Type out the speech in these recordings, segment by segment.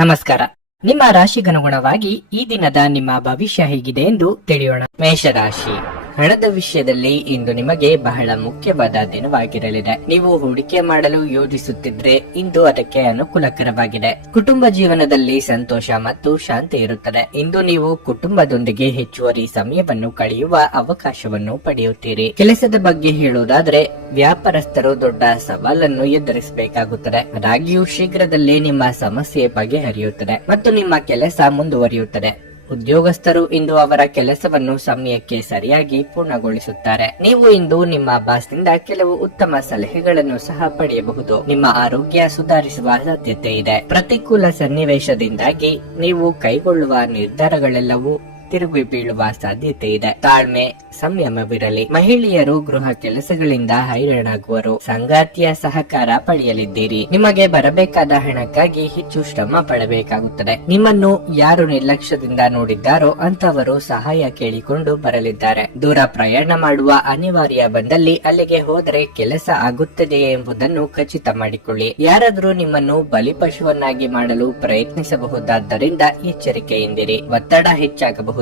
ನಮಸ್ಕಾರ. ನಿಮ್ಮ ರಾಶಿಗನುಗುಣವಾಗಿ ಈ ದಿನದ ನಿಮ್ಮ ಭವಿಷ್ಯ ಹೇಗಿದೆ ಎಂದು ತಿಳಿಯೋಣ. ಮೇಷರಾಶಿ, ಹಣದ ವಿಷಯದಲ್ಲಿ ಇಂದು ನಿಮಗೆ ಬಹಳ ಮುಖ್ಯವಾದ ದಿನವಾಗಿರಲಿದೆ. ನೀವು ಹೂಡಿಕೆ ಮಾಡಲು ಯೋಜಿಸುತ್ತಿದ್ರೆ ಇಂದು ಅದಕ್ಕೆ ಅನುಕೂಲಕರವಾಗಿದೆ. ಕುಟುಂಬ ಜೀವನದಲ್ಲಿ ಸಂತೋಷ ಮತ್ತು ಶಾಂತಿ ಇರುತ್ತದೆ. ಇಂದು ನೀವು ಕುಟುಂಬದೊಂದಿಗೆ ಹೆಚ್ಚುವರಿ ಸಮಯವನ್ನು ಕಳೆಯುವ ಅವಕಾಶವನ್ನು ಪಡೆಯುತ್ತೀರಿ. ಕೆಲಸದ ಬಗ್ಗೆ ಹೇಳುವುದಾದ್ರೆ ವ್ಯಾಪಾರಸ್ಥರು ದೊಡ್ಡ ಸವಾಲನ್ನು ಎದುರಿಸಬೇಕಾಗುತ್ತದೆ. ಆದಾಗ್ಯೂ ಶೀಘ್ರದಲ್ಲೇ ನಿಮ್ಮ ಸಮಸ್ಯೆ ಬಗೆಹರಿಯುತ್ತದೆ ಮತ್ತು ನಿಮ್ಮ ಕೆಲಸ ಮುಂದುವರಿಯುತ್ತದೆ. ಉದ್ಯೋಗಸ್ಥರು ಇಂದು ಅವರ ಕೆಲಸವನ್ನು ಸಮಯಕ್ಕೆ ಸರಿಯಾಗಿ ಪೂರ್ಣಗೊಳಿಸುತ್ತಾರೆ. ನೀವು ಇಂದು ನಿಮ್ಮ ಬಾಸ್ನಿಂದ ಕೆಲವು ಉತ್ತಮ ಸಲಹೆಗಳನ್ನು ಸಹ ಪಡೆಯಬಹುದು. ನಿಮ್ಮ ಆರೋಗ್ಯ ಸುಧಾರಿಸುವ ಸಾಧ್ಯತೆ ಇದೆ. ಪ್ರತಿಕೂಲ ಸನ್ನಿವೇಶದಿಂದಾಗಿ ನೀವು ಕೈಗೊಳ್ಳುವ ನಿರ್ಧಾರಗಳೆಲ್ಲವೂ ತಿರುಗಿ ಬೀಳುವ ಸಾಧ್ಯತೆ ಇದೆ. ತಾಳ್ಮೆ, ಸಂಯಮವಿರಲಿ. ಮಹಿಳೆಯರು ಗೃಹ ಕೆಲಸಗಳಿಂದ ಹೈರಾಣಾಗುವರು. ಸಂಗಾತಿಯ ಸಹಕಾರ ಪಡೆಯಲಿದ್ದೀರಿ. ನಿಮಗೆ ಬರಬೇಕಾದ ಹಣಕ್ಕಾಗಿ ಹೆಚ್ಚು ಶ್ರಮ ಪಡಬೇಕಾಗುತ್ತದೆ. ನಿಮ್ಮನ್ನು ಯಾರು ನಿರ್ಲಕ್ಷ್ಯದಿಂದ ನೋಡಿದ್ದಾರೋ ಅಂತವರು ಸಹಾಯ ಕೇಳಿಕೊಂಡು ಬರಲಿದ್ದಾರೆ. ದೂರ ಪ್ರಯಾಣ ಮಾಡುವ ಅನಿವಾರ್ಯ ಬಂದಲ್ಲಿ ಅಲ್ಲಿಗೆ ಹೋದರೆ ಕೆಲಸ ಆಗುತ್ತದೆಯೇ ಎಂಬುದನ್ನು ಖಚಿತ ಮಾಡಿಕೊಳ್ಳಿ. ಯಾರಾದರೂ ನಿಮ್ಮನ್ನು ಬಲಿಪಶುವನ್ನಾಗಿ ಮಾಡಲು ಪ್ರಯತ್ನಿಸಬಹುದಾದ್ದರಿಂದ ಎಚ್ಚರಿಕೆಯಿಂದಿರಿ. ಒತ್ತಡ ಹೆಚ್ಚಾಗಬಹುದು.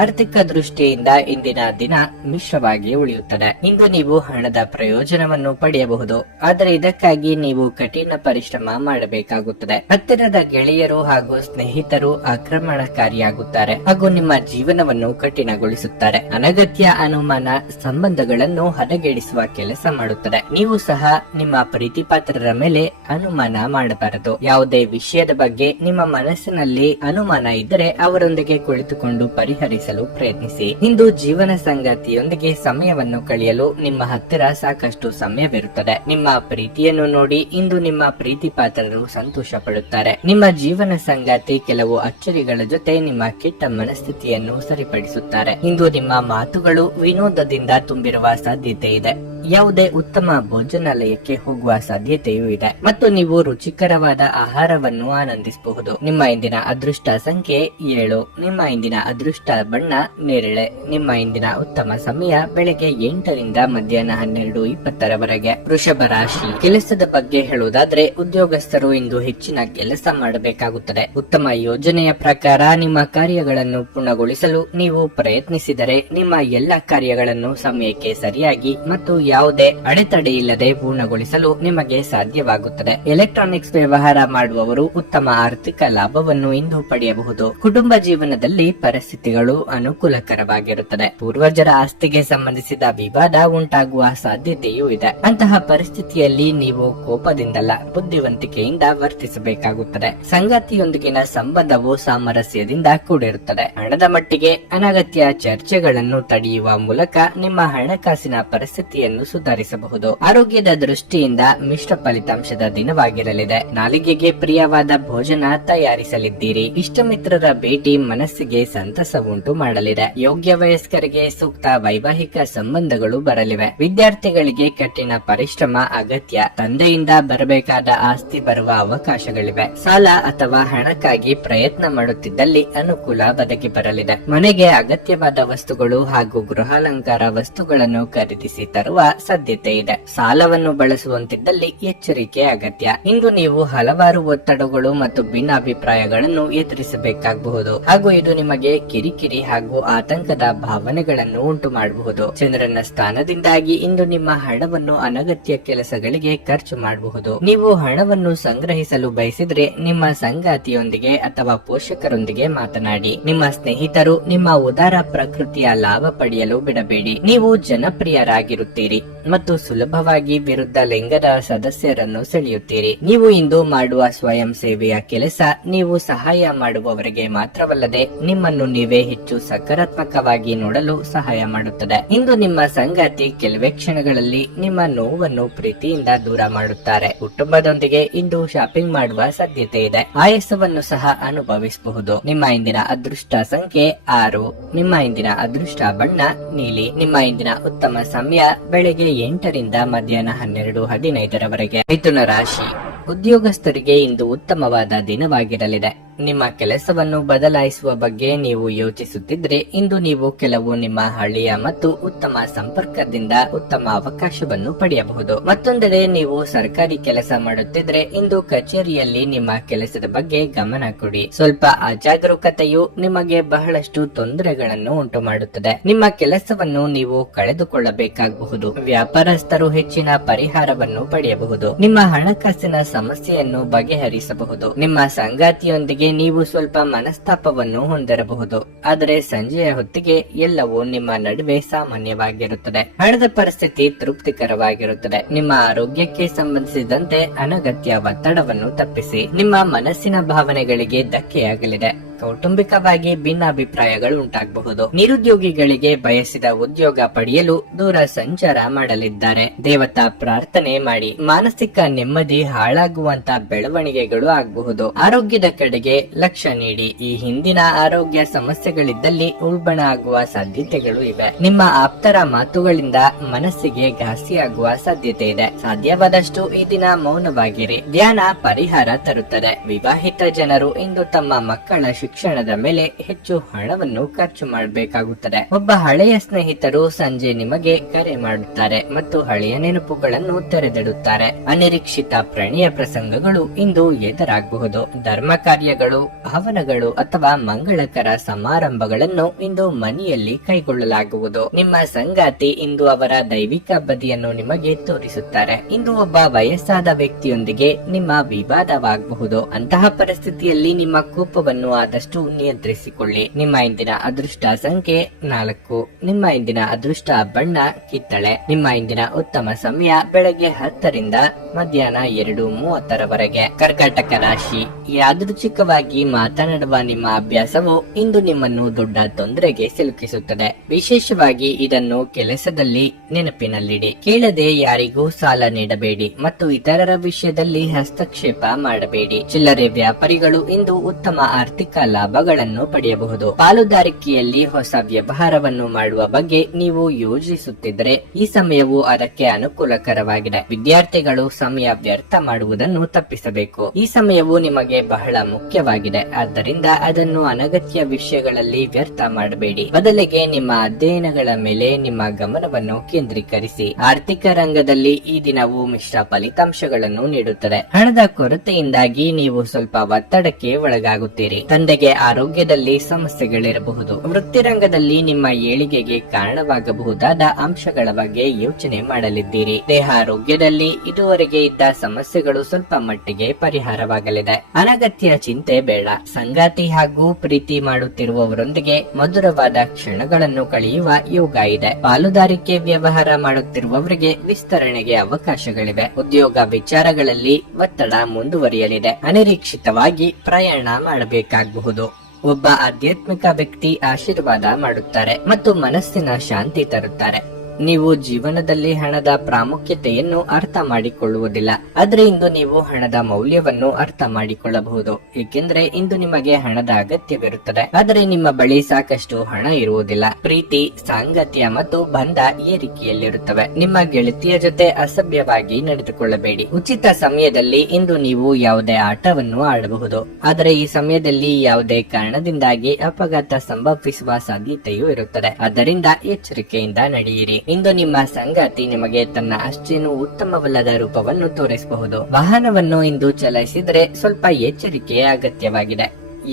ಆರ್ಥಿಕ ದೃಷ್ಟಿಯಿಂದ ಇಂದಿನ ದಿನ ಮಿಶ್ರವಾಗಿ ಉಳಿಯುತ್ತದೆ. ಇಂದು ನೀವು ಹಣದ ಪ್ರಯೋಜನವನ್ನು ಪಡೆಯಬಹುದು, ಆದರೆ ಇದಕ್ಕಾಗಿ ನೀವು ಕಠಿಣ ಪರಿಶ್ರಮ ಮಾಡಬೇಕಾಗುತ್ತದೆ. ಹತ್ತಿರದ ಗೆಳೆಯರು ಹಾಗೂ ಸ್ನೇಹಿತರು ಆಕ್ರಮಣಕಾರಿಯಾಗುತ್ತಾರೆ ಹಾಗೂ ನಿಮ್ಮ ಜೀವನವನ್ನು ಕಠಿಣಗೊಳಿಸುತ್ತಾರೆ. ಅನಗತ್ಯ ಅನುಮಾನ ಸಂಬಂಧಗಳನ್ನು ಹದಗೆಡಿಸುವ ಕೆಲಸ ಮಾಡುತ್ತದೆ. ನೀವು ಸಹ ನಿಮ್ಮ ಪ್ರೀತಿಪಾತ್ರರ ಮೇಲೆ ಅನುಮಾನ ಮಾಡಬಾರದು. ಯಾವುದೇ ವಿಷಯದ ಬಗ್ಗೆ ನಿಮ್ಮ ಮನಸ್ಸಿನಲ್ಲಿ ಅನುಮಾನ ಇದ್ದರೆ ಅವರೊಂದಿಗೆ ಕುಳಿತುಕೊಂಡು ಪರಿಹರಿಸಲು ಪ್ರಯತ್ನಿಸಿ. ಇಂದು ಜೀವನ ಸಂಗಾತಿಯೊಂದಿಗೆ ಸಮಯವನ್ನು ಕಳೆಯಲು ನಿಮ್ಮ ಹತ್ತಿರ ಸಾಕಷ್ಟು ಸಮಯವಿರುತ್ತದೆ. ನಿಮ್ಮ ಪ್ರೀತಿಯನ್ನು ನೋಡಿ ಇಂದು ನಿಮ್ಮ ಪ್ರೀತಿ ಪಾತ್ರರು ಸಂತೋಷ ಪಡುತ್ತಾರೆ. ನಿಮ್ಮ ಜೀವನ ಸಂಗಾತಿ ಕೆಲವು ಅಚ್ಚರಿಗಳ ಜೊತೆ ನಿಮ್ಮ ಕೆಟ್ಟ ಮನಸ್ಥಿತಿಯನ್ನು ಸರಿಪಡಿಸುತ್ತಾರೆ. ಇಂದು ನಿಮ್ಮ ಮಾತುಗಳು ವಿನೋದದಿಂದ ತುಂಬಿರುವ ಸಾಧ್ಯತೆ ಇದೆ. ಯಾವುದೇ ಉತ್ತಮ ಭೋಜನಾಲಯಕ್ಕೆ ಹೋಗುವ ಸಾಧ್ಯತೆಯೂ ಇದೆ ಮತ್ತು ನೀವು ರುಚಿಕರವಾದ ಆಹಾರವನ್ನು ಆನಂದಿಸಬಹುದು. ನಿಮ್ಮ ಇಂದಿನ ಅದೃಷ್ಟ ಸಂಖ್ಯೆ 7. ನಿಮ್ಮ ಇಂದಿನ ಅದೃಷ್ಟ ಬಣ್ಣ ನೇರಳೆ. ನಿಮ್ಮ ಇಂದಿನ ಉತ್ತಮ ಸಮಯ ಬೆಳಗ್ಗೆ 8 ರಿಂದ ಮಧ್ಯಾಹ್ನ 12:20 ವೃಷಭ ರಾಶಿ, ಕೆಲಸದ ಬಗ್ಗೆ ಹೇಳುವುದಾದ್ರೆ ಉದ್ಯೋಗಸ್ಥರು ಇಂದು ಹೆಚ್ಚಿನ ಕೆಲಸ ಮಾಡಬೇಕಾಗುತ್ತದೆ. ಉತ್ತಮ ಯೋಜನೆಯ ಪ್ರಕಾರ ನಿಮ್ಮ ಕಾರ್ಯಗಳನ್ನು ಪೂರ್ಣಗೊಳಿಸಲು ನೀವು ಪ್ರಯತ್ನಿಸಿದರೆ ನಿಮ್ಮ ಎಲ್ಲ ಕಾರ್ಯಗಳನ್ನು ಸಮಯಕ್ಕೆ ಸರಿಯಾಗಿ ಮತ್ತು ಯಾವುದೇ ಅಡೆತಡೆ ಇಲ್ಲದೆ ಪೂರ್ಣಗೊಳಿಸಲು ನಿಮಗೆ ಸಾಧ್ಯವಾಗುತ್ತದೆ. ಎಲೆಕ್ಟ್ರಾನಿಕ್ಸ್ ವ್ಯವಹಾರ ಮಾಡುವವರು ಉತ್ತಮ ಆರ್ಥಿಕ ಲಾಭವನ್ನು ಇಂದು ಪಡೆಯಬಹುದು. ಕುಟುಂಬ ಜೀವನದಲ್ಲಿ ಪರಿಸ್ಥಿತಿಗಳು ಅನುಕೂಲಕರವಾಗಿರುತ್ತದೆ. ಪೂರ್ವಜರ ಆಸ್ತಿಗೆ ಸಂಬಂಧಿಸಿದ ವಿವಾದ ಉಂಟಾಗುವ ಸಾಧ್ಯತೆಯೂ ಇದೆ. ಅಂತಹ ಪರಿಸ್ಥಿತಿಯಲ್ಲಿ ನೀವು ಕೋಪದಿಂದಲ್ಲ ಬುದ್ಧಿವಂತಿಕೆಯಿಂದ ವರ್ತಿಸಬೇಕಾಗುತ್ತದೆ. ಸಂಗಾತಿಯೊಂದಿಗಿನ ಸಂಬಂಧವು ಸಾಮರಸ್ಯದಿಂದ ಕೂಡಿರುತ್ತದೆ. ಹಣದ ಮಟ್ಟಿಗೆ ಅನಗತ್ಯ ಚರ್ಚೆಗಳನ್ನು ತಡೆಯುವ ಮೂಲಕ ನಿಮ್ಮ ಹಣಕಾಸಿನ ಪರಿಸ್ಥಿತಿಯನ್ನು ಸುಧಾರಿಸಬಹುದು. ಆರೋಗ್ಯದ ದೃಷ್ಟಿಯಿಂದ ಮಿಶ್ರ ಫಲಿತಾಂಶದ ದಿನವಾಗಿರಲಿದೆ. ನಾಲಿಗೆಗೆ ಪ್ರಿಯವಾದ ಭೋಜನ ತಯಾರಿಸಲಿದ್ದೀರಿ. ಇಷ್ಟಮಿತ್ರರ ಭೇಟಿ ಮನಸ್ಸಿಗೆ ಸಂತಸ ಉಂಟು ಮಾಡಲಿದೆ. ಯೋಗ್ಯ ವಯಸ್ಕರಿಗೆ ಸೂಕ್ತ ವೈವಾಹಿಕ ಸಂಬಂಧಗಳು ಬರಲಿವೆ. ವಿದ್ಯಾರ್ಥಿಗಳಿಗೆ ಕಠಿಣ ಪರಿಶ್ರಮ ಅಗತ್ಯ. ತಂದೆಯಿಂದ ಬರಬೇಕಾದ ಆಸ್ತಿ ಬರುವ ಅವಕಾಶಗಳಿವೆ. ಸಾಲ ಅಥವಾ ಹಣಕ್ಕಾಗಿ ಪ್ರಯತ್ನ ಮಾಡುತ್ತಿದ್ದಲ್ಲಿ ಅನುಕೂಲ ಒದಗಿ ಬರಲಿದೆ. ಮನೆಗೆ ಅಗತ್ಯವಾದ ವಸ್ತುಗಳು ಹಾಗೂ ಗೃಹಾಲಂಕಾರ ವಸ್ತುಗಳನ್ನು ಖರೀದಿಸಿ ತರುವ ಸಾಧ್ಯತೆ ಇದೆ. ಸಾಲವನ್ನು ಬಳಸುವಂತಿದ್ದಲ್ಲಿ ಎಚ್ಚರಿಕೆ ಅಗತ್ಯ. ಇಂದು ನೀವು ಹಲವಾರು ಒತ್ತಡಗಳು ಮತ್ತು ಭಿನ್ನಾಭಿಪ್ರಾಯಗಳನ್ನು ಎದುರಿಸಬೇಕಾಗಬಹುದು ಹಾಗೂ ಇದು ನಿಮಗೆ ಕಿರಿಕಿರಿ ಹಾಗೂ ಆತಂಕದ ಭಾವನೆಗಳನ್ನು ಉಂಟು ಮಾಡಬಹುದು. ಚಂದ್ರನ ಸ್ಥಾನದಿಂದಾಗಿ ಇಂದು ನಿಮ್ಮ ಹಣವನ್ನು ಅನಗತ್ಯ ಕೆಲಸಗಳಿಗೆ ಖರ್ಚು ಮಾಡಬಹುದು. ನೀವು ಹಣವನ್ನು ಸಂಗ್ರಹಿಸಲು ಬಯಸಿದ್ರೆ ನಿಮ್ಮ ಸಂಗಾತಿಯೊಂದಿಗೆ ಅಥವಾ ಪೋಷಕರೊಂದಿಗೆ ಮಾತನಾಡಿ. ನಿಮ್ಮ ಸ್ನೇಹಿತರು ನಿಮ್ಮ ಉದಾರ ಪ್ರಕೃತಿಯ ಲಾಭ ಪಡೆಯಲು ಬಿಡಬೇಡಿ. ನೀವು ಜನಪ್ರಿಯರಾಗಿರುತ್ತೀರಿ ಮತ್ತು ಸುಲಭವಾಗಿ ವಿರುದ್ಧ ಲಿಂಗದ ಸದಸ್ಯರನ್ನು ಸೆಳೆಯುತ್ತೀರಿ. ನೀವು ಇಂದು ಮಾಡುವ ಸ್ವಯಂ ಸೇವೆಯ ಕೆಲಸ ನೀವು ಸಹಾಯ ಮಾಡುವವರಿಗೆ ಮಾತ್ರವಲ್ಲದೆ ನಿಮ್ಮನ್ನು ನೀವೇ ಹೆಚ್ಚು ಸಕಾರಾತ್ಮಕವಾಗಿ ನೋಡಲು ಸಹಾಯ ಮಾಡುತ್ತದೆ. ಇಂದು ನಿಮ್ಮ ಸಂಗಾತಿ ಕೆಲವೇ ಕ್ಷಣಗಳಲ್ಲಿ ನಿಮ್ಮ ನೋವನ್ನು ಪ್ರೀತಿಯಿಂದ ದೂರ ಮಾಡುತ್ತಾರೆ. ಕುಟುಂಬದೊಂದಿಗೆ ಇಂದು ಶಾಪಿಂಗ್ ಮಾಡುವ ಸಾಧ್ಯತೆ ಇದೆ. ಆಯಾಸವನ್ನು ಸಹ ಅನುಭವಿಸಬಹುದು. ನಿಮ್ಮ ಇಂದಿನ ಅದೃಷ್ಟ ಸಂಖ್ಯೆ 6. ನಿಮ್ಮ ಇಂದಿನ ಅದೃಷ್ಟ ಬಣ್ಣ ನೀಲಿ. ನಿಮ್ಮ ಇಂದಿನ ಉತ್ತಮ ಸಮಯ ಬೆಳಗ್ಗೆ 8 ರಿಂದ ಮಧ್ಯಾಹ್ನ 12:15 ಮಿಥುನ ರಾಶಿ, ಉದ್ಯೋಗಸ್ಥರಿಗೆ ಇಂದು ಉತ್ತಮವಾದ ದಿನವಾಗಿರಲಿದೆ. ನಿಮ್ಮ ಕೆಲಸವನ್ನು ಬದಲಾಯಿಸುವ ಬಗ್ಗೆ ನೀವು ಯೋಚಿಸುತ್ತಿದ್ರೆ ಇಂದು ನೀವು ಕೆಲವು ನಿಮ್ಮ ಹಳೆಯ ಮತ್ತು ಉತ್ತಮ ಸಂಪರ್ಕದಿಂದ ಉತ್ತಮ ಅವಕಾಶವನ್ನು ಪಡೆಯಬಹುದು. ಮತ್ತೊಂದೆಡೆ ನೀವು ಸರ್ಕಾರಿ ಕೆಲಸ ಮಾಡುತ್ತಿದ್ರೆ ಇಂದು ಕಚೇರಿಯಲ್ಲಿ ನಿಮ್ಮ ಕೆಲಸದ ಬಗ್ಗೆ ಗಮನ ಕೊಡಿ. ಸ್ವಲ್ಪ ಅಜಾಗರೂಕತೆಯು ನಿಮಗೆ ಬಹಳಷ್ಟು ತೊಂದರೆಗಳನ್ನು ಉಂಟು ಮಾಡುತ್ತದೆ. ನಿಮ್ಮ ಕೆಲಸವನ್ನು ನೀವು ಕಳೆದುಕೊಳ್ಳಬೇಕಾಗಬಹುದು. ವ್ಯಾಪಾರಸ್ಥರು ಹೆಚ್ಚಿನ ಪರಿಹಾರವನ್ನು ಪಡೆಯಬಹುದು. ನಿಮ್ಮ ಹಣಕಾಸಿನ ಸಮಸ್ಯೆಯನ್ನು ಬಗೆಹರಿಸಬಹುದು. ನಿಮ್ಮ ಸಂಗಾತಿಯೊಂದಿಗೆ ನೀವು ಸ್ವಲ್ಪ ಮನಸ್ತಾಪವನ್ನು ಹೊಂದಿರಬಹುದು. ಆದರೆ ಸಂಜೆಯ ಹೊತ್ತಿಗೆ ಎಲ್ಲವೂ ನಿಮ್ಮ ನಡುವೆ ಸಾಮಾನ್ಯವಾಗಿರುತ್ತದೆ. ಹಣದ ಪರಿಸ್ಥಿತಿ ತೃಪ್ತಿಕರವಾಗಿರುತ್ತದೆ. ನಿಮ್ಮ ಆರೋಗ್ಯಕ್ಕೆ ಸಂಬಂಧಿಸಿದಂತೆ ಅನಗತ್ಯ ಒತ್ತಡವನ್ನು ತಪ್ಪಿಸಿ. ನಿಮ್ಮ ಮನಸ್ಸಿನ ಭಾವನೆಗಳಿಗೆ ಧಕ್ಕೆಯಾಗಲಿದೆ. ಕೌಟುಂಬಿಕವಾಗಿ ಭಿನ್ನಾಭಿಪ್ರಾಯಗಳು ಉಂಟಾಗಬಹುದು. ನಿರುದ್ಯೋಗಿಗಳಿಗೆ ಬಯಸಿದ ಉದ್ಯೋಗ ಪಡೆಯಲು ದೂರ ಸಂಚಾರ ಮಾಡಲಿದ್ದಾರೆ. ದೇವತಾ ಪ್ರಾರ್ಥನೆ ಮಾಡಿ. ಮಾನಸಿಕ ನೆಮ್ಮದಿ ಹಾಳಾಗುವಂತ ಬೆಳವಣಿಗೆಗಳು ಆಗಬಹುದು. ಆರೋಗ್ಯದ ಕಡೆಗೆ ಲಕ್ಷ್ಯ ನೀಡಿ. ಈ ಹಿಂದಿನ ಆರೋಗ್ಯ ಸಮಸ್ಯೆಗಳಿದ್ದಲ್ಲಿ ಉಲ್ಬಣ ಆಗುವ ಸಾಧ್ಯತೆಗಳು ಇವೆ. ನಿಮ್ಮ ಆಪ್ತರ ಮಾತುಗಳಿಂದ ಮನಸ್ಸಿಗೆ ಘಾಸಿಯಾಗುವ ಸಾಧ್ಯತೆ ಇದೆ. ಸಾಧ್ಯವಾದಷ್ಟು ಈ ದಿನ ಮೌನವಾಗಿರಿ. ಧ್ಯಾನ ಪರಿಹಾರ ತರುತ್ತದೆ. ವಿವಾಹಿತ ಜನರು ಇಂದು ತಮ್ಮ ಮಕ್ಕಳ ಶಿಕ್ಷಣದ ಮೇಲೆ ಹೆಚ್ಚು ಹಣವನ್ನು ಖರ್ಚು ಮಾಡಬೇಕಾಗುತ್ತದೆ. ಒಬ್ಬ ಹಳೆಯ ಸ್ನೇಹಿತರು ಸಂಜೆ ನಿಮಗೆ ಕರೆ ಮಾಡುತ್ತಾರೆ ಮತ್ತು ಹಳೆಯ ನೆನಪುಗಳನ್ನು ತೆರೆದಿಡುತ್ತಾರೆ. ಅನಿರೀಕ್ಷಿತ ಪ್ರಣಯ ಪ್ರಸಂಗಗಳು ಇಂದು ಎದುರಾಗಬಹುದು. ಧರ್ಮ ಕಾರ್ಯಗಳು, ಹವನಗಳು ಅಥವಾ ಮಂಗಳಕರ ಸಮಾರಂಭಗಳನ್ನು ಇಂದು ಮನೆಯಲ್ಲಿ ಕೈಗೊಳ್ಳಲಾಗುವುದು. ನಿಮ್ಮ ಸಂಗಾತಿ ಇಂದು ಅವರ ದೈವಿಕ ಬದಿಯನ್ನು ನಿಮಗೆ ತೋರಿಸುತ್ತಾರೆ. ಇಂದು ಒಬ್ಬ ವಯಸ್ಸಾದ ವ್ಯಕ್ತಿಯೊಂದಿಗೆ ನಿಮ್ಮ ವಿವಾದವಾಗಬಹುದು. ಅಂತಹ ಪರಿಸ್ಥಿತಿಯಲ್ಲಿ ನಿಮ್ಮ ಕೋಪವನ್ನು ಆದಷ್ಟು ನಿಯಂತ್ರಿಸಿಕೊಳ್ಳಿ. ನಿಮ್ಮ ಇಂದಿನ ಅದೃಷ್ಟ ಸಂಖ್ಯೆ 4. ನಿಮ್ಮ ಇಂದಿನ ಅದೃಷ್ಟ ಬಣ್ಣ ಕಿತ್ತಳೆ. ನಿಮ್ಮ ಇಂದಿನ ಉತ್ತಮ ಸಮಯ ಬೆಳಗ್ಗೆ 10 ರಿಂದ ಮಧ್ಯಾಹ್ನ 2:30 ಕರ್ಕಾಟಕ ರಾಶಿ. ಯಾದೃಚ್ಛಿಕವಾಗಿ ಮಾತನಾಡುವ ನಿಮ್ಮ ಅಭ್ಯಾಸವು ಇಂದು ನಿಮ್ಮನ್ನು ದೊಡ್ಡ ತೊಂದರೆಗೆ ಸಿಲುಕಿಸುತ್ತದೆ. ವಿಶೇಷವಾಗಿ ಇದನ್ನು ಕೆಲಸದಲ್ಲಿ ನೆನಪಿನಲ್ಲಿಡಿ. ಕೇಳದೆ ಯಾರಿಗೂ ಸಾಲ ನೀಡಬೇಡಿ ಮತ್ತು ಇತರರ ವಿಷಯದಲ್ಲಿ ಹಸ್ತಕ್ಷೇಪ ಮಾಡಬೇಡಿ. ಚಿಲ್ಲರೆ ವ್ಯಾಪಾರಿಗಳು ಇಂದು ಉತ್ತಮ ಆರ್ಥಿಕ ಲಾಭಗಳನ್ನು ಪಡೆಯಬಹುದು. ಪಾಲುದಾರಿಕೆಯಲ್ಲಿ ಹೊಸ ವ್ಯವಹಾರವನ್ನು ಮಾಡುವ ಬಗ್ಗೆ ನೀವು ಯೋಜಿಸುತ್ತಿದ್ದರೆ ಈ ಸಮಯವು ಅದಕ್ಕೆ ಅನುಕೂಲಕರವಾಗಿದೆ. ವಿದ್ಯಾರ್ಥಿಗಳು ಸಮಯ ವ್ಯರ್ಥ ಮಾಡುವುದನ್ನು ತಪ್ಪಿಸಬೇಕು. ಈ ಸಮಯವು ನಿಮಗೆ ಬಹಳ ಮುಖ್ಯವಾಗಿದೆ. ಆದ್ದರಿಂದ ಅದನ್ನು ಅನಗತ್ಯ ವಿಷಯಗಳಲ್ಲಿ ವ್ಯರ್ಥ ಮಾಡಬೇಡಿ. ಬದಲಿಗೆ ನಿಮ್ಮ ಅಧ್ಯಯನಗಳ ಮೇಲೆ ನಿಮ್ಮ ಗಮನವನ್ನು ಕೇಂದ್ರೀಕರಿಸಿ. ಆರ್ಥಿಕ ರಂಗದಲ್ಲಿ ಈ ದಿನವು ಮಿಶ್ರ ಫಲಿತಾಂಶಗಳನ್ನು ನೀಡುತ್ತದೆ. ಹಣದ ಕೊರತೆಯಿಂದಾಗಿ ನೀವು ಸ್ವಲ್ಪ ಒತ್ತಡಕ್ಕೆ ಒಳಗಾಗುತ್ತೀರಿ. ತಂದೆಗೆ ಆರೋಗ್ಯದಲ್ಲಿ ಸಮಸ್ಯೆಗಳಿರಬಹುದು. ವೃತ್ತಿರಂಗದಲ್ಲಿ ನಿಮ್ಮ ಏಳಿಗೆಗೆ ಕಾರಣವಾಗಬಹುದಾದ ಅಂಶಗಳ ಬಗ್ಗೆ ಯೋಚನೆ ಮಾಡಲಿದ್ದೀರಿ. ದೇಹ ಆರೋಗ್ಯದಲ್ಲಿ ಇದುವರೆಗೆ ಇದ್ದ ಸಮಸ್ಯೆಗಳು ಸ್ವಲ್ಪ ಮಟ್ಟಿಗೆ ಪರಿಹಾರವಾಗಲಿದೆ. ಅನಗತ್ಯ ಚಿಂತೆ ಬೇಡ. ಸಂಗಾತಿ ಹಾಗೂ ಪ್ರೀತಿ ಮಾಡುತ್ತಿರುವವರೊಂದಿಗೆ ಮಧುರವಾದ ಕ್ಷಣಗಳನ್ನು ಕಳೆಯುವ ಯೋಗ ಇದೆ. ಪಾಲುದಾರಿಕೆ ವ್ಯವಹಾರ ಮಾಡುತ್ತಿರುವವರಿಗೆ ವಿಸ್ತರಣೆಗೆ ಅವಕಾಶಗಳಿವೆ. ಉದ್ಯೋಗ ವಿಚಾರಗಳಲ್ಲಿ ಒತ್ತಡ ಮುಂದುವರಿಯಲಿದೆ. ಅನಿರೀಕ್ಷಿತವಾಗಿ ಪ್ರಯಾಣ ಮಾಡಬೇಕಾಗಬಹುದು. ಒಬ್ಬ ಆಧ್ಯಾತ್ಮಿಕ ವ್ಯಕ್ತಿ ಆಶೀರ್ವಾದ ಮಾಡುತ್ತಾರೆ ಮತ್ತು ಮನಸ್ಸಿನ ಶಾಂತಿ ತರುತ್ತಾರೆ. ನೀವು ಜೀವನದಲ್ಲಿ ಹಣದ ಪ್ರಾಮುಖ್ಯತೆಯನ್ನು ಅರ್ಥ ಮಾಡಿಕೊಳ್ಳುವುದಿಲ್ಲ. ಆದ್ರೆ ಇಂದು ನೀವು ಹಣದ ಮೌಲ್ಯವನ್ನು ಅರ್ಥ ಮಾಡಿಕೊಳ್ಳಬಹುದು. ಏಕೆಂದ್ರೆ ಇಂದು ನಿಮಗೆ ಹಣದ ಅಗತ್ಯವಿರುತ್ತದೆ. ಆದರೆ ನಿಮ್ಮ ಬಳಿ ಸಾಕಷ್ಟು ಹಣ ಇರುವುದಿಲ್ಲ. ಪ್ರೀತಿ, ಸಾಂಗತ್ಯ ಮತ್ತು ಬಂಧ ಏರಿಕೆಯಲ್ಲಿರುತ್ತವೆ. ನಿಮ್ಮ ಗೆಳತಿಯ ಜೊತೆ ಅಸಭ್ಯವಾಗಿ ನಡೆದುಕೊಳ್ಳಬೇಡಿ. ಉಚಿತ ಸಮಯದಲ್ಲಿ ಇಂದು ನೀವು ಯಾವುದೇ ಆಟವನ್ನು ಆಡಬಹುದು. ಆದರೆ ಈ ಸಮಯದಲ್ಲಿ ಯಾವುದೇ ಕಾರಣದಿಂದಾಗಿ ಅಪಘಾತ ಸಂಭವಿಸುವ ಸಾಧ್ಯತೆಯೂ ಇರುತ್ತದೆ. ಆದ್ದರಿಂದ ಎಚ್ಚರಿಕೆಯಿಂದ ನಡೆಯಿರಿ. ಇಂದು ನಿಮ್ಮ ಸಂಗಾತಿ ನಿಮಗೆ ತನ್ನ ಅಷ್ಟೇನು ಉತ್ತಮವಲ್ಲದ ರೂಪವನ್ನು ತೋರಿಸಬಹುದು. ವಾಹನವನ್ನು ಇಂದು ಚಲಾಯಿಸಿದರೆ ಸ್ವಲ್ಪ ಎಚ್ಚರಿಕೆಯ ಅಗತ್ಯವಾಗಿದೆ.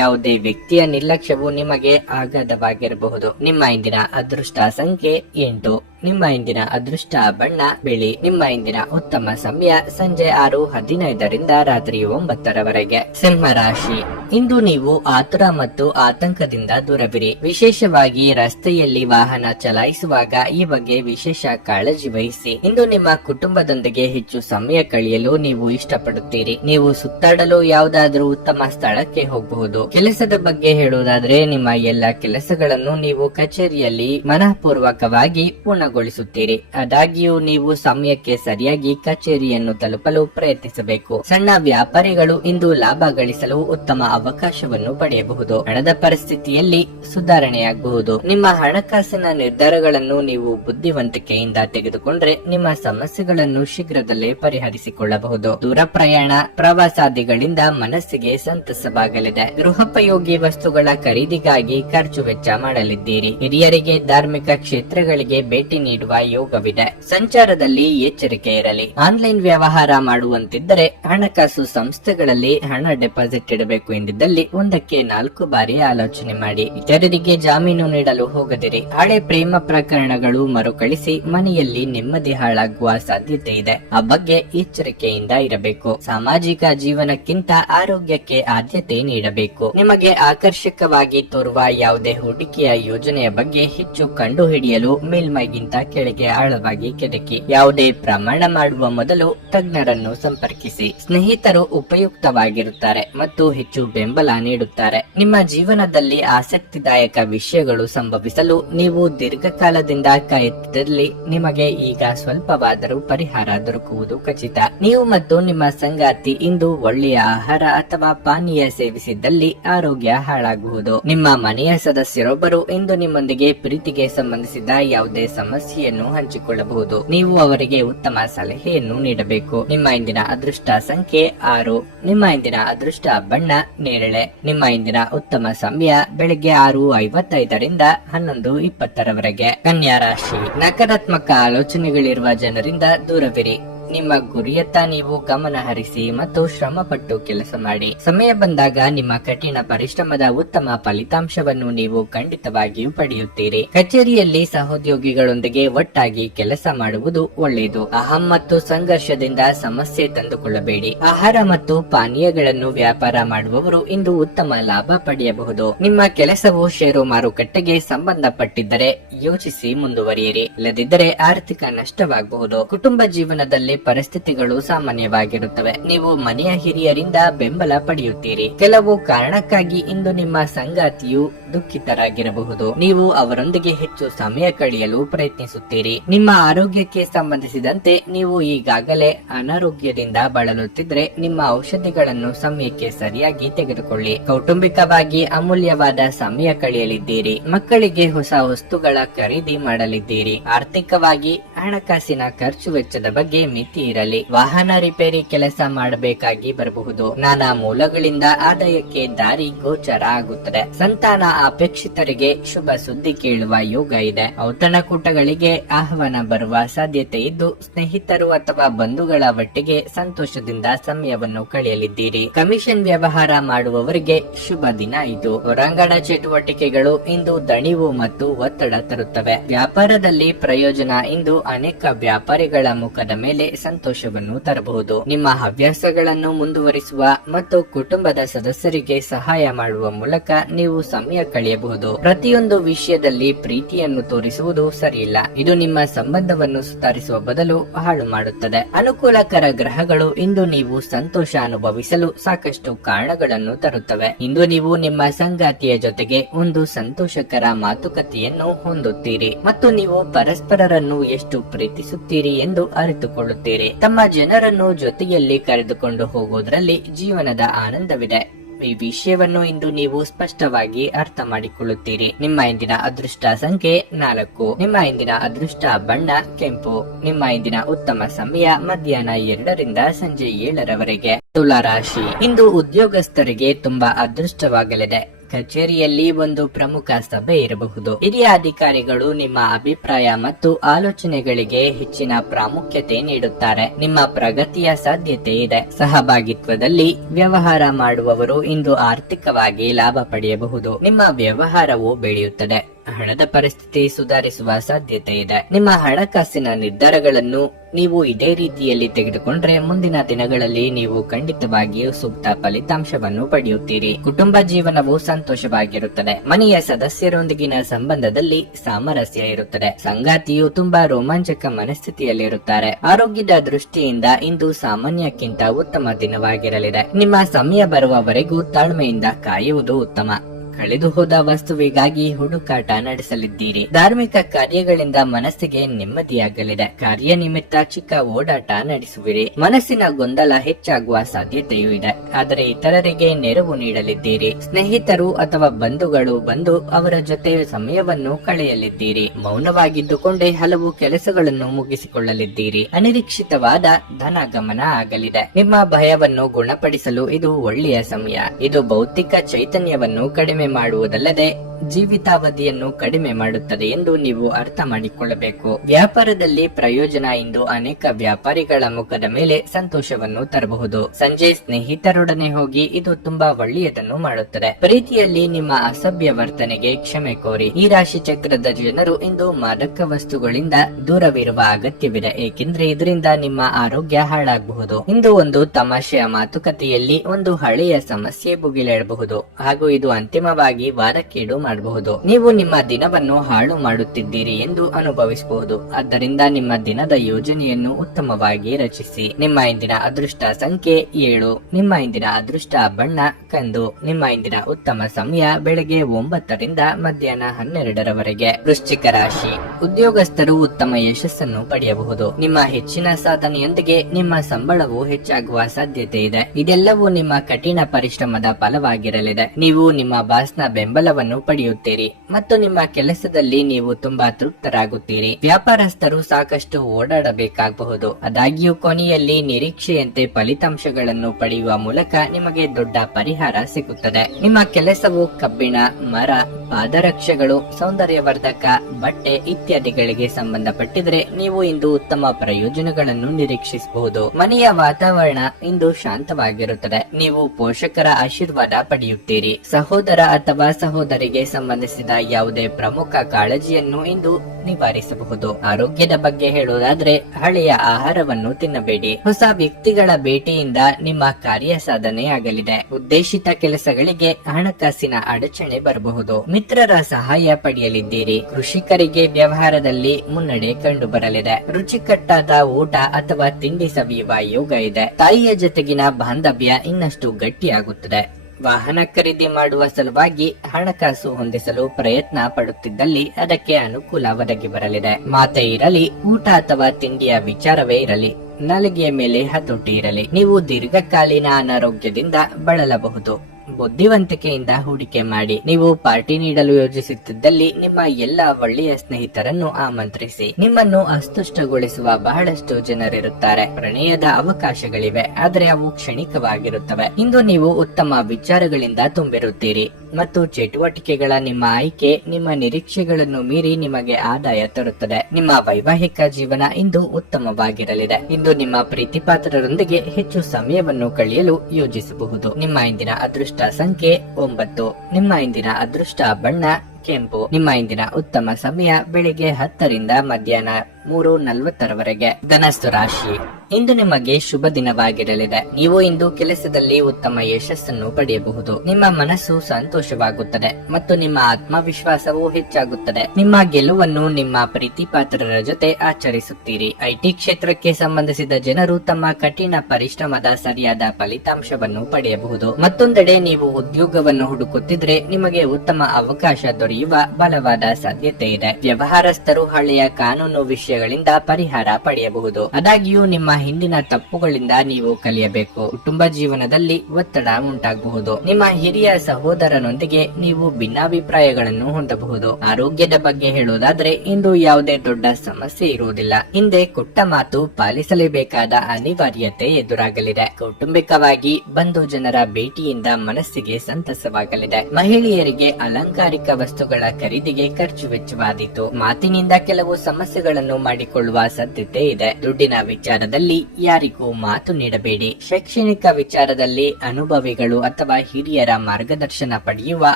ಯಾವುದೇ ವ್ಯಕ್ತಿಯ ನಿರ್ಲಕ್ಷ್ಯವು ನಿಮಗೆ ಆಘಾತವಾಗಿರಬಹುದು. ನಿಮ್ಮ ಇಂದಿನ ಅದೃಷ್ಟ ಸಂಖ್ಯೆ 8. ನಿಮ್ಮ ಇಂದಿನ ಅದೃಷ್ಟ ಬಣ್ಣ ಬಿಳಿ. ನಿಮ್ಮ ಇಂದಿನ ಉತ್ತಮ ಸಮಯ ಸಂಜೆ 6:15 ರಿಂದ ರಾತ್ರಿ 9:00 ಸಿಂಹ ರಾಶಿ. ಇಂದು ನೀವು ಆತುರ ಮತ್ತು ಆತಂಕದಿಂದ ದೂರವಿರಿ. ವಿಶೇಷವಾಗಿ ರಸ್ತೆಯಲ್ಲಿ ವಾಹನ ಚಲಾಯಿಸುವಾಗ ಈ ಬಗ್ಗೆ ವಿಶೇಷ ಕಾಳಜಿ ವಹಿಸಿ. ಇಂದು ನಿಮ್ಮ ಕುಟುಂಬದೊಂದಿಗೆ ಹೆಚ್ಚು ಸಮಯ ಕಳೆಯಲು ನೀವು ಇಷ್ಟಪಡುತ್ತೀರಿ. ನೀವು ಸುತ್ತಾಡಲು ಯಾವುದಾದರೂ ಉತ್ತಮ ಸ್ಥಳಕ್ಕೆ ಹೋಗಬಹುದು. ಕೆಲಸದ ಬಗ್ಗೆ ಹೇಳುವುದಾದ್ರೆ ನಿಮ್ಮ ಎಲ್ಲ ಕೆಲಸಗಳನ್ನು ನೀವು ಕಚೇರಿಯಲ್ಲಿ ಮನಃಪೂರ್ವಕವಾಗಿ ಪೂರ್ಣ ಪೂರ್ಣಗೊಳಿಸುತ್ತೀರಿ. ಆದಾಗ್ಯೂ ನೀವು ಸಮಯಕ್ಕೆ ಸರಿಯಾಗಿ ಕಚೇರಿಯನ್ನು ತಲುಪಲು ಪ್ರಯತ್ನಿಸಬೇಕು. ಸಣ್ಣ ವ್ಯಾಪಾರಿಗಳು ಇಂದು ಲಾಭ ಗಳಿಸಲು ಉತ್ತಮ ಅವಕಾಶವನ್ನು ಪಡೆಯಬಹುದು. ಹಣದ ಪರಿಸ್ಥಿತಿಯಲ್ಲಿ ಸುಧಾರಣೆಯಾಗಬಹುದು. ನಿಮ್ಮ ಹಣಕಾಸಿನ ನಿರ್ಧಾರಗಳನ್ನು ನೀವು ಬುದ್ಧಿವಂತಿಕೆಯಿಂದ ತೆಗೆದುಕೊಂಡ್ರೆ ನಿಮ್ಮ ಸಮಸ್ಯೆಗಳನ್ನು ಶೀಘ್ರದಲ್ಲೇ ಪರಿಹರಿಸಿಕೊಳ್ಳಬಹುದು. ದೂರ ಪ್ರಯಾಣ, ಪ್ರವಾಸಾದಿಗಳಿಂದ ಮನಸ್ಸಿಗೆ ಸಂತಸವಾಗಲಿದೆ. ಗೃಹೋಪಯೋಗಿ ವಸ್ತುಗಳ ಖರೀದಿಗಾಗಿ ಖರ್ಚು ವೆಚ್ಚ ಮಾಡಲಿದ್ದೀರಿ. ಹಿರಿಯರಿಗೆ ಧಾರ್ಮಿಕ ಕ್ಷೇತ್ರಗಳಿಗೆ ಭೇಟಿ ನೀಡುವ ಯೋಗವಿದೆ. ಸಂಚಾರದಲ್ಲಿ ಎಚ್ಚರಿಕೆ ಇರಲಿ. ಆನ್ಲೈನ್ ವ್ಯವಹಾರ ಮಾಡುವಂತಿದ್ದರೆ ಹಣಕಾಸು ಸಂಸ್ಥೆಗಳಲ್ಲಿ ಹಣ ಡೆಪಾಸಿಟ್ ಇಡಬೇಕು ಎಂದಿದ್ದಲ್ಲಿ 1ಕ್ಕೆ 4 ಬಾರಿ ಆಲೋಚನೆ ಮಾಡಿ. ಇತರರಿಗೆ ಜಾಮೀನು ನೀಡಲು ಹೋಗದಿರಿ. ಹಳೆ ಪ್ರೇಮ ಪ್ರಕರಣಗಳು ಮರುಕಳಿಸಿ ಮನೆಯಲ್ಲಿ ನೆಮ್ಮದಿ ಹಾಳಾಗುವ ಸಾಧ್ಯತೆ ಇದೆ. ಆ ಬಗ್ಗೆ ಎಚ್ಚರಿಕೆಯಿಂದ ಇರಬೇಕು. ಸಾಮಾಜಿಕ ಜೀವನಕ್ಕಿಂತ ಆರೋಗ್ಯಕ್ಕೆ ಆದ್ಯತೆ ನೀಡಬೇಕು. ನಿಮಗೆ ಆಕರ್ಷಕವಾಗಿ ತೋರುವ ಯಾವುದೇ ಹೂಡಿಕೆಯ ಯೋಜನೆಯ ಬಗ್ಗೆ ಹೆಚ್ಚು ಕಂಡುಹಿಡಿಯಲು ಮೇಲ್ಮೈಗಿಂತ ಕೆಳಗೆ ಆಳವಾಗಿ ಕೆದಕಿ. ಯಾವುದೇ ಪ್ರಮಾಣ ಮಾಡುವ ಮೊದಲು ತಜ್ಞರನ್ನು ಸಂಪರ್ಕಿಸಿ. ಸ್ನೇಹಿತರು ಉಪಯುಕ್ತವಾಗಿರುತ್ತಾರೆ ಮತ್ತು ಹೆಚ್ಚು ಬೆಂಬಲ ನೀಡುತ್ತಾರೆ. ನಿಮ್ಮ ಜೀವನದಲ್ಲಿ ಆಸಕ್ತಿದಾಯಕ ವಿಷಯಗಳು ಸಂಭವಿಸಲು ನೀವು ದೀರ್ಘಕಾಲದಿಂದ ಕಾಯುತ್ತಿದ್ದಲ್ಲಿ ನಿಮಗೆ ಈಗ ಸ್ವಲ್ಪವಾದರೂ ಪರಿಹಾರ ದೊರಕುವುದು ಖಚಿತ. ನೀವು ಮತ್ತು ನಿಮ್ಮ ಸಂಗಾತಿ ಇಂದು ಒಳ್ಳೆಯ ಆಹಾರ ಅಥವಾ ಪಾನೀಯ ಸೇವಿಸಿದ್ದಲ್ಲಿ ಆರೋಗ್ಯ ಹಾಳಾಗುವುದು. ನಿಮ್ಮ ಮನೆಯ ಸದಸ್ಯರೊಬ್ಬರು ಇಂದು ನಿಮ್ಮೊಂದಿಗೆ ಪ್ರೀತಿಗೆ ಸಂಬಂಧಿಸಿದ ಯಾವುದೇ ಸಮಸ್ಯೆಯನ್ನು ಹಂಚಿಕೊಳ್ಳಬಹುದು. ನೀವು ಅವರಿಗೆ ಉತ್ತಮ ಸಲಹೆಯನ್ನು ನೀಡಬೇಕು. ನಿಮ್ಮ ಇಂದಿನ ಅದೃಷ್ಟ ಸಂಖ್ಯೆ 6. ನಿಮ್ಮ ಇಂದಿನ ಅದೃಷ್ಟ ಬಣ್ಣ ನೇರಳೆ. ನಿಮ್ಮ ಇಂದಿನ ಉತ್ತಮ ಸಮಯ ಬೆಳಿಗ್ಗೆ 6:55ರಿಂದ 11:20ರವರೆಗೆ. ಕನ್ಯಾ ರಾಶಿ. ನಕಾರಾತ್ಮಕ ಆಲೋಚನೆಗಳಿರುವ ಜನರಿಂದ ದೂರವಿರಿ. ನಿಮ್ಮ ಗುರಿಯತ್ತ ನೀವು ಗಮನ ಹರಿಸಿ ಮತ್ತು ಶ್ರಮ ಪಟ್ಟು ಕೆಲಸ ಮಾಡಿ. ಸಮಯ ಬಂದಾಗ ನಿಮ್ಮ ಕಠಿಣ ಪರಿಶ್ರಮದ ಉತ್ತಮ ಫಲಿತಾಂಶವನ್ನು ನೀವು ಖಂಡಿತವಾಗಿಯೂ ಪಡೆಯುತ್ತೀರಿ. ಕಚೇರಿಯಲ್ಲಿ ಸಹೋದ್ಯೋಗಿಗಳೊಂದಿಗೆ ಒಟ್ಟಾಗಿ ಕೆಲಸ ಮಾಡುವುದು ಒಳ್ಳೆಯದು. ಅಹಂ ಮತ್ತು ಸಂಘರ್ಷದಿಂದ ಸಮಸ್ಯೆ ತಂದುಕೊಳ್ಳಬೇಡಿ. ಆಹಾರ ಮತ್ತು ಪಾನೀಯಗಳನ್ನು ವ್ಯಾಪಾರ ಮಾಡುವವರು ಇಂದು ಉತ್ತಮ ಲಾಭ ಪಡೆಯಬಹುದು. ನಿಮ್ಮ ಕೆಲಸವು ಷೇರು ಮಾರುಕಟ್ಟೆಗೆ ಸಂಬಂಧಪಟ್ಟಿದ್ದರೆ ಯೋಚಿಸಿ ಮುಂದುವರಿಯಿರಿ. ಇಲ್ಲದಿದ್ದರೆ ಆರ್ಥಿಕ ನಷ್ಟವಾಗಬಹುದು. ಕುಟುಂಬ ಜೀವನದಲ್ಲಿ ಪರಿಸ್ಥಿತಿಗಳು ಸಾಮಾನ್ಯವಾಗಿರುತ್ತವೆ. ನೀವು ಮನೆಯ ಹಿರಿಯರಿಂದ ಬೆಂಬಲ ಪಡೆಯುತ್ತೀರಿ. ಕೆಲವು ಕಾರಣಕ್ಕಾಗಿ ಇಂದು ನಿಮ್ಮ ಸಂಗಾತಿಯು ದುಃಖಿತರಾಗಿರಬಹುದು. ನೀವು ಅವರೊಂದಿಗೆ ಹೆಚ್ಚು ಸಮಯ ಕಳೆಯಲು ಪ್ರಯತ್ನಿಸುತ್ತೀರಿ. ನಿಮ್ಮ ಆರೋಗ್ಯಕ್ಕೆ ಸಂಬಂಧಿಸಿದಂತೆ ನೀವು ಈಗಾಗಲೇ ಅನಾರೋಗ್ಯದಿಂದ ಬಳಲುತ್ತಿದ್ರೆ ನಿಮ್ಮ ಔಷಧಿಗಳನ್ನು ಸಮಯಕ್ಕೆ ಸರಿಯಾಗಿ ತೆಗೆದುಕೊಳ್ಳಿ. ಕೌಟುಂಬಿಕವಾಗಿ ಅಮೂಲ್ಯವಾದ ಸಮಯ ಕಳೆಯಲಿದ್ದೀರಿ. ಮಕ್ಕಳಿಗೆ ಹೊಸ ವಸ್ತುಗಳ ಖರೀದಿ ಮಾಡಲಿದ್ದೀರಿ. ಆರ್ಥಿಕವಾಗಿ ಹಣಕಾಸಿನ ಖರ್ಚು ವೆಚ್ಚದ ಬಗ್ಗೆ ಮಿತಿ ಇರಲಿ. ವಾಹನ ರಿಪೇರಿ ಕೆಲಸ ಮಾಡಬೇಕಾಗಿ ಬರಬಹುದು. ನಾನಾ ಮೂಲಗಳಿಂದ ಆದಾಯಕ್ಕೆ ದಾರಿ ಗೋಚರ ಆಗುತ್ತದೆ. ಸಂತಾನ ಅಪೇಕ್ಷಿತರಿಗೆ ಶುಭ ಸುದ್ದಿ ಕೇಳುವ ಯೋಗ ಇದೆ. ಔತಣಕೂಟಗಳಿಗೆ ಆಹ್ವಾನ ಬರುವ ಸಾಧ್ಯತೆ ಇದ್ದು ಸ್ನೇಹಿತರು ಅಥವಾ ಬಂಧುಗಳ ಒಟ್ಟಿಗೆ ಸಂತೋಷದಿಂದ ಸಮಯವನ್ನು ಕಳೆಯಲಿದ್ದೀರಿ. ಕಮಿಷನ್ ವ್ಯವಹಾರ ಮಾಡುವವರಿಗೆ ಶುಭ ದಿನ ಇದು. ಹೊರಾಂಗಣ ಚಟುವಟಿಕೆಗಳು ಇಂದು ದಣಿವು ಮತ್ತು ಒತ್ತಡ ತರುತ್ತವೆ. ವ್ಯಾಪಾರದಲ್ಲಿ ಪ್ರಯೋಜನ ಇಂದು ಅನೇಕ ವ್ಯಾಪಾರಿಗಳ ಮುಖದ ಮೇಲೆ ಸಂತೋಷವನ್ನು ತರಬಹುದು. ನಿಮ್ಮ ಹವ್ಯಾಸಗಳನ್ನು ಮುಂದುವರಿಸುವ ಮತ್ತು ಕುಟುಂಬದ ಸದಸ್ಯರಿಗೆ ಸಹಾಯ ಮಾಡುವ ಮೂಲಕ ನೀವು ಸಮಯ ಕಳೆಯಬಹುದು. ಪ್ರತಿಯೊಂದು ವಿಷಯದಲ್ಲಿ ಪ್ರೀತಿಯನ್ನು ತೋರಿಸುವುದು ಸರಿಯಿಲ್ಲ. ಇದು ನಿಮ್ಮ ಸಂಬಂಧವನ್ನು ಸುಧಾರಿಸುವ ಬದಲು ಹಾಳು ಮಾಡುತ್ತದೆ. ಅನುಕೂಲಕರ ಗ್ರಹಗಳು ಇಂದು ನೀವು ಸಂತೋಷ ಅನುಭವಿಸಲು ಸಾಕಷ್ಟು ಕಾರಣಗಳನ್ನು ತರುತ್ತವೆ. ಇಂದು ನೀವು ನಿಮ್ಮ ಸಂಗಾತಿಯ ಜೊತೆಗೆ ಒಂದು ಸಂತೋಷಕರ ಮಾತುಕತೆಯನ್ನು ಹೊಂದುತ್ತೀರಿ ಮತ್ತು ನೀವು ಪರಸ್ಪರರನ್ನು ಎಷ್ಟು ಪ್ರೀತಿಸುತ್ತೀರಿ ಎಂದು ಅರಿತುಕೊಳ್ಳುತ್ತೀರಿ. ತಮ್ಮ ಜನರನ್ನು ಜೊತೆಯಲ್ಲಿ ಕರೆದುಕೊಂಡು ಹೋಗುವುದರಲ್ಲಿ ಜೀವನದ ಆನಂದವಿದೆ. ಈ ವಿಷಯವನ್ನು ಇಂದು ನೀವು ಸ್ಪಷ್ಟವಾಗಿ ಅರ್ಥ ಮಾಡಿಕೊಳ್ಳುತ್ತೀರಿ. ನಿಮ್ಮ ಇಂದಿನ ಅದೃಷ್ಟ ಸಂಖ್ಯೆ 4. ನಿಮ್ಮ ಇಂದಿನ ಅದೃಷ್ಟ ಬಣ್ಣ ಕೆಂಪು. ನಿಮ್ಮ ಇಂದಿನ ಉತ್ತಮ ಸಮಯ ಮಧ್ಯಾಹ್ನ 2ರಿಂದ ಸಂಜೆ 7ರವರೆಗೆ. ತುಲಾ ರಾಶಿ. ಇಂದು ಉದ್ಯೋಗಸ್ಥರಿಗೆ ತುಂಬಾ ಅದೃಷ್ಟವಾಗಲಿದೆ. ಕಚೇರಿಯಲ್ಲಿ ಒಂದು ಪ್ರಮುಖ ಸಭೆ ಇರಬಹುದು. ಹಿರಿಯ ಅಧಿಕಾರಿಗಳು ನಿಮ್ಮ ಅಭಿಪ್ರಾಯ ಮತ್ತು ಆಲೋಚನೆಗಳಿಗೆ ಹೆಚ್ಚಿನ ಪ್ರಾಮುಖ್ಯತೆ ನೀಡುತ್ತಾರೆ. ನಿಮ್ಮ ಪ್ರಗತಿಯ ಸಾಧ್ಯತೆ ಇದೆ. ಸಹಭಾಗಿತ್ವದಲ್ಲಿ ವ್ಯವಹಾರ ಮಾಡುವವರು ಇಂದು ಆರ್ಥಿಕವಾಗಿ ಲಾಭ ಪಡೆಯಬಹುದು. ನಿಮ್ಮ ವ್ಯವಹಾರವು ಬೆಳೆಯುತ್ತದೆ. ಹಣದ ಪರಿಸ್ಥಿತಿ ಸುಧಾರಿಸುವ ಸಾಧ್ಯತೆ ಇದೆ. ನಿಮ್ಮ ಹಣಕಾಸಿನ ನಿರ್ಧಾರಗಳನ್ನು ನೀವು ಇದೇ ರೀತಿಯಲ್ಲಿ ತೆಗೆದುಕೊಂಡ್ರೆ ಮುಂದಿನ ದಿನಗಳಲ್ಲಿ ನೀವು ಖಂಡಿತವಾಗಿಯೂ ಸೂಕ್ತ ಫಲಿತಾಂಶವನ್ನು ಪಡೆಯುತ್ತೀರಿ. ಕುಟುಂಬ ಜೀವನವು ಸಂತೋಷವಾಗಿರುತ್ತದೆ. ಮನೆಯ ಸದಸ್ಯರೊಂದಿಗಿನ ಸಂಬಂಧದಲ್ಲಿ ಸಾಮರಸ್ಯ ಇರುತ್ತದೆ. ಸಂಗಾತಿಯು ತುಂಬಾ ರೋಮಾಂಚಕ ಮನಸ್ಥಿತಿಯಲ್ಲಿರುತ್ತಾರೆ. ಆರೋಗ್ಯದ ದೃಷ್ಟಿಯಿಂದ ಇಂದು ಸಾಮಾನ್ಯಕ್ಕಿಂತ ಉತ್ತಮ ದಿನವಾಗಿರಲಿದೆ. ನಿಮ್ಮ ಸಮಯ ಬರುವವರೆಗೂ ತಾಳ್ಮೆಯಿಂದ ಕಾಯುವುದು ಉತ್ತಮ. ಕಳೆದು ಹೋದ ವಸ್ತುವಿಗಾಗಿ ಹುಡುಕಾಟ ನಡೆಸಲಿದ್ದೀರಿ. ಧಾರ್ಮಿಕ ಕಾರ್ಯಗಳಿಂದ ಮನಸ್ಸಿಗೆ ನೆಮ್ಮದಿಯಾಗಲಿದೆ. ಕಾರ್ಯನಿಮಿತ್ತ ಚಿಕ್ಕ ಓಡಾಟ ನಡೆಸುವಿರಿ. ಮನಸ್ಸಿನ ಗೊಂದಲ ಹೆಚ್ಚಾಗುವ ಸಾಧ್ಯತೆಯೂ ಇದೆ. ಆದರೆ ಇತರರಿಗೆ ನೆರವು ನೀಡಲಿದ್ದೀರಿ. ಸ್ನೇಹಿತರು ಅಥವಾ ಬಂಧುಗಳು ಬಂದು ಅವರ ಜೊತೆ ಸಮಯವನ್ನು ಕಳೆಯಲಿದ್ದೀರಿ. ಮೌನವಾಗಿದ್ದುಕೊಂಡೇ ಹಲವು ಕೆಲಸಗಳನ್ನು ಮುಗಿಸಿಕೊಳ್ಳಲಿದ್ದೀರಿ. ಅನಿರೀಕ್ಷಿತವಾದ ಧನಗಮನ ಆಗಲಿದೆ. ನಿಮ್ಮ ಭಯವನ್ನು ಗುಣಪಡಿಸಲು ಇದು ಒಳ್ಳೆಯ ಸಮಯ. ಇದು ಭೌತಿಕ ಚೈತನ್ಯವನ್ನು ಕಡಿಮೆ ಮಾಡುವುದಲ್ಲದೆ ಜೀವಿತಾವಧಿಯನ್ನು ಕಡಿಮೆ ಮಾಡುತ್ತದೆ ಎಂದು ನೀವು ಅರ್ಥ ಮಾಡಿಕೊಳ್ಳಬೇಕು. ವ್ಯಾಪಾರದಲ್ಲಿ ಪ್ರಯೋಜನ ಇಂದು ಅನೇಕ ವ್ಯಾಪಾರಿಗಳ ಮುಖದ ಮೇಲೆ ಸಂತೋಷವನ್ನು ತರಬಹುದು. ಸಂಜೆ ಸ್ನೇಹಿತರೊಡನೆ ಹೋಗಿ ಇದು ತುಂಬಾ ಒಳ್ಳೆಯದನ್ನು ಮಾಡುತ್ತದೆ. ಪ್ರೀತಿಯಲ್ಲಿ ನಿಮ್ಮ ಅಸಭ್ಯ ವರ್ತನೆಗೆ ಕ್ಷಮೆ ಕೋರಿ. ಈ ರಾಶಿ ಚಕ್ರದ ಜನರು ಇಂದು ಮಾದಕ ವಸ್ತುಗಳಿಂದ ದೂರವಿರುವ ಅಗತ್ಯವಿದೆ, ಏಕೆಂದ್ರೆ ಇದರಿಂದ ನಿಮ್ಮ ಆರೋಗ್ಯ ಹಾಳಾಗಬಹುದು. ಇಂದು ಒಂದು ತಮಾಷೆಯ ಮಾತುಕತೆಯಲ್ಲಿ ಒಂದು ಹಳೆಯ ಸಮಸ್ಯೆ ಭುಗಿಲೇಳಬಹುದು ಹಾಗೂ ಇದು ಅಂತಿಮವಾಗಿ ವಾದಕ್ಕೇಡು ಮಾಡಬಹುದು. ನೀವು ನಿಮ್ಮ ದಿನವನ್ನು ಹಾಳು ಮಾಡುತ್ತಿದ್ದೀರಿ ಎಂದು ಅನುಭವಿಸಬಹುದು. ಆದ್ದರಿಂದ ನಿಮ್ಮ ದಿನದ ಯೋಜನೆಯನ್ನು ಉತ್ತಮವಾಗಿ ರಚಿಸಿ. ನಿಮ್ಮ ಇಂದಿನ ಅದೃಷ್ಟ ಸಂಖ್ಯೆ 7. ನಿಮ್ಮ ಇಂದಿನ ಅದೃಷ್ಟ ಬಣ್ಣ ಕಂದು. ನಿಮ್ಮ ಇಂದಿನ ಉತ್ತಮ ಸಮಯ ಬೆಳಗ್ಗೆ 9 ರಿಂದ ಮಧ್ಯಾಹ್ನ 12ರವರೆಗೆ. ವೃಶ್ಚಿಕ ರಾಶಿ. ಉದ್ಯೋಗಸ್ಥರು ಉತ್ತಮ ಯಶಸ್ಸನ್ನು ಪಡೆಯಬಹುದು. ನಿಮ್ಮ ಹೆಚ್ಚಿನ ಸಾಧನೆಯೊಂದಿಗೆ ನಿಮ್ಮ ಸಂಬಳವು ಹೆಚ್ಚಾಗುವ ಸಾಧ್ಯತೆ ಇದೆ. ಇದೆಲ್ಲವೂ ನಿಮ್ಮ ಕಠಿಣ ಪರಿಶ್ರಮದ ಫಲವಾಗಿರಲಿದೆ. ನೀವು ನಿಮ್ಮ ಬಾಸ್ನ ಬೆಂಬಲವನ್ನು ಪಡೆಯುತ್ತೀರಿ ಮತ್ತು ನಿಮ್ಮ ಕೆಲಸದಲ್ಲಿ ನೀವು ತುಂಬಾ ತೃಪ್ತರಾಗುತ್ತೀರಿ. ವ್ಯಾಪಾರಸ್ಥರು ಸಾಕಷ್ಟು ಓಡಾಡಬೇಕಾಗಬಹುದು. ಆದಾಗ್ಯೂ ಕೊನೆಯಲ್ಲಿ ನಿರೀಕ್ಷೆಯಂತೆ ಫಲಿತಾಂಶಗಳನ್ನು ಪಡೆಯುವ ಮೂಲಕ ನಿಮಗೆ ದೊಡ್ಡ ಪರಿಹಾರ ಸಿಗುತ್ತದೆ. ನಿಮ್ಮ ಕೆಲಸವು ಕಬ್ಬಿಣ, ಮರ, ಪಾದರಕ್ಷೆಗಳು, ಸೌಂದರ್ಯವರ್ಧಕ, ಬಟ್ಟೆ ಇತ್ಯಾದಿಗಳಿಗೆ ಸಂಬಂಧಪಟ್ಟಿದ್ರೆ ನೀವು ಇಂದು ಉತ್ತಮ ಪ್ರಯೋಜನಗಳನ್ನು ನಿರೀಕ್ಷಿಸಬಹುದು. ಮನೆಯ ವಾತಾವರಣ ಇಂದು ಶಾಂತವಾಗಿರುತ್ತದೆ. ನೀವು ಪೋಷಕರ ಆಶೀರ್ವಾದ ಪಡೆಯುತ್ತೀರಿ. ಸಹೋದರ ಅಥವಾ ಸಹೋದರಿಗೆ ಸಂಬಂಧಿಸಿದ ಯಾವುದೇ ಪ್ರಮುಖ ಕಾಳಜಿಯನ್ನು ಇಂದು ನಿವಾರಿಸಬಹುದು. ಆರೋಗ್ಯದ ಬಗ್ಗೆ ಹೇಳುವುದಾದ್ರೆ ಹಳೆಯ ಆಹಾರವನ್ನು ತಿನ್ನಬೇಡಿ. ಹೊಸ ವ್ಯಕ್ತಿಗಳ ಭೇಟಿಯಿಂದ ನಿಮ್ಮ ಕಾರ್ಯ ಸಾಧನೆ ಆಗಲಿದೆ. ಉದ್ದೇಶಿತ ಕೆಲಸಗಳಿಗೆ ಹಣಕಾಸಿನ ಅಡಚಣೆ ಬರಬಹುದು. ಮಿತ್ರರ ಸಹಾಯ ಪಡೆಯಲಿದ್ದೀರಿ. ಕೃಷಿಕರಿಗೆ ವ್ಯವಹಾರದಲ್ಲಿ ಮುನ್ನಡೆ ಕಂಡು ಬರಲಿದೆ. ರುಚಿಕಟ್ಟಾದ ಊಟ ಅಥವಾ ತಿಂಡಿ ಸವಿಯುವ ಯೋಗ ಇದೆ. ತಾಯಿಯ ಜೊತೆಗಿನ ಬಾಂಧವ್ಯ ಇನ್ನಷ್ಟು ಗಟ್ಟಿಯಾಗುತ್ತದೆ. ವಾಹನ ಖರೀದಿ ಮಾಡುವ ಸಲುವಾಗಿ ಹಣಕಾಸು ಹೊಂದಿಸಲು ಪ್ರಯತ್ನ ಪಡುತ್ತಿದ್ದಲ್ಲಿ ಅದಕ್ಕೆ ಅನುಕೂಲ ಒದಗಿ ಬರಲಿದೆ. ಮಾತೇ ಇರಲಿ, ಊಟ ಅಥವಾ ತಿಂಡಿಯ ವಿಚಾರವೇ ಇರಲಿ, ನಾಲಿಗೆಯ ಮೇಲೆ ಹತೋಟಿ ಇರಲಿ. ನೀವು ದೀರ್ಘಕಾಲೀನ ಅನಾರೋಗ್ಯದಿಂದ ಬಳಲಬಹುದು. ಬುದ್ಧಿವಂತಿಕೆಯಿಂದ ಹೂಡಿಕೆ ಮಾಡಿ. ನೀವು ಪಾರ್ಟಿ ನೀಡಲು ಯೋಜಿಸುತ್ತಿದ್ದಲ್ಲಿ ನಿಮ್ಮ ಎಲ್ಲ ಒಳ್ಳೆಯ ಸ್ನೇಹಿತರನ್ನು ಆಮಂತ್ರಿಸಿ. ನಿಮ್ಮನ್ನು ಅಸ್ತುಷ್ಟಗೊಳಿಸುವ ಬಹಳಷ್ಟು ಜನರಿರುತ್ತಾರೆ. ಪ್ರಣಯದ ಅವಕಾಶಗಳಿವೆ, ಆದರೆ ಅವು ಕ್ಷಣಿಕವಾಗಿರುತ್ತವೆ. ಇಂದು ನೀವು ಉತ್ತಮ ವಿಚಾರಗಳಿಂದ ತುಂಬಿರುತ್ತೀರಿ ಮತ್ತು ಚಟುವಟಿಕೆಗಳ ನಿಮ್ಮ ಆಯ್ಕೆ ನಿಮ್ಮ ನಿರೀಕ್ಷೆಗಳನ್ನು ಮೀರಿ ನಿಮಗೆ ಆದಾಯ ತರುತ್ತದೆ. ನಿಮ್ಮ ವೈವಾಹಿಕ ಜೀವನ ಇಂದು ಉತ್ತಮವಾಗಿರಲಿದೆ. ಇಂದು ನಿಮ್ಮ ಪ್ರೀತಿಪಾತ್ರರೊಂದಿಗೆ ಹೆಚ್ಚು ಸಮಯವನ್ನು ಕಳೆಯಲು ಯೋಜಿಸಬಹುದು. ನಿಮ್ಮ ಇಂದಿನ ಅದೃಷ್ಟ ಸಂಖ್ಯೆ 9. ನಿಮ್ಮ ಇಂದಿನ ಅದೃಷ್ಟ ಬಣ್ಣ ಕೆಂಪು. ನಿಮ್ಮ ಇಂದಿನ ಉತ್ತಮ ಸಮಯ ಬೆಳಿಗ್ಗೆ 10 ರಿಂದ ಮಧ್ಯಾಹ್ನ 3:40ರವರೆಗೆ. ಧನಸ್ಸು ರಾಶಿ. ಇಂದು ನಿಮಗೆ ಶುಭ ದಿನವಾಗಿರಲಿದೆ. ನೀವು ಇಂದು ಕೆಲಸದಲ್ಲಿ ಉತ್ತಮ ಯಶಸ್ಸನ್ನು ಪಡೆಯಬಹುದು. ನಿಮ್ಮ ಮನಸ್ಸು ಸಂತೋಷವಾಗುತ್ತದೆ ಮತ್ತು ನಿಮ್ಮ ಆತ್ಮವಿಶ್ವಾಸವೂ ಹೆಚ್ಚಾಗುತ್ತದೆ. ನಿಮ್ಮ ಗೆಲುವನ್ನು ನಿಮ್ಮ ಪ್ರೀತಿಪಾತ್ರರ ಜೊತೆ ಆಚರಿಸುತ್ತೀರಿ. ಐಟಿ ಕ್ಷೇತ್ರಕ್ಕೆ ಸಂಬಂಧಿಸಿದ ಜನರು ತಮ್ಮ ಕಠಿಣ ಪರಿಶ್ರಮದ ಸರಿಯಾದ ಫಲಿತಾಂಶವನ್ನು ಪಡೆಯಬಹುದು. ಮತ್ತೊಂದೆಡೆ ನೀವು ಉದ್ಯೋಗವನ್ನು ಹುಡುಕುತ್ತಿದ್ರೆ ನಿಮಗೆ ಉತ್ತಮ ಅವಕಾಶ ದೊರೆಯುವ ಬಲವಾದ ಸಾಧ್ಯತೆ ಇದೆ. ವ್ಯವಹಾರಸ್ಥರು ಹಳೆಯ ಕಾನೂನು ವಿಷಯಗಳಿಂದ ಪರಿಹಾರ ಪಡೆಯಬಹುದು. ಆದಾಗ್ಯೂ ನಿಮ್ಮ ಹಿಂದಿನ ತಪ್ಪುಗಳಿಂದ ನೀವು ಕಲಿಯಬೇಕು. ಕುಟುಂಬ ಜೀವನದಲ್ಲಿ ಒತ್ತಡ ಉಂಟಾಗಬಹುದು. ನಿಮ್ಮ ಹಿರಿಯ ಸಹೋದರನೊಂದಿಗೆ ನೀವು ಭಿನ್ನಾಭಿಪ್ರಾಯಗಳನ್ನು ಹೊಂದಬಹುದು. ಆರೋಗ್ಯದ ಬಗ್ಗೆ ಹೇಳುವುದಾದ್ರೆ ಇಂದು ಯಾವುದೇ ದೊಡ್ಡ ಸಮಸ್ಯೆ ಇರುವುದಿಲ್ಲ. ಹಿಂದೆ ಕೊಟ್ಟ ಮಾತು ಪಾಲಿಸಲೇಬೇಕಾದ ಅನಿವಾರ್ಯತೆ ಎದುರಾಗಲಿದೆ. ಕೌಟುಂಬಿಕವಾಗಿ ಬಂಧು ಜನರ ಭೇಟಿಯಿಂದ ಮನಸ್ಸಿಗೆ ಸಂತಸವಾಗಲಿದೆ. ಮಹಿಳೆಯರಿಗೆ ಅಲಂಕಾರಿಕ ವಸ್ತುಗಳ ಖರೀದಿಗೆ ಖರ್ಚು ವೆಚ್ಚವಾದೀತು. ಮಾತಿನಿಂದ ಕೆಲವು ಸಮಸ್ಯೆಗಳನ್ನು ಮಾಡಿಕೊಳ್ಳುವ ಸಾಧ್ಯತೆ ಇದೆ. ದುಡ್ಡಿನ ವಿಚಾರದಲ್ಲಿ ಯಾರಿಗೂ ಮಾತು ನೀಡಬೇಡಿ. ಶೈಕ್ಷಣಿಕ ವಿಚಾರದಲ್ಲಿ ಅನುಭವಿಗಳು ಅಥವಾ ಹಿರಿಯರ ಮಾರ್ಗದರ್ಶನ ಪಡೆಯುವ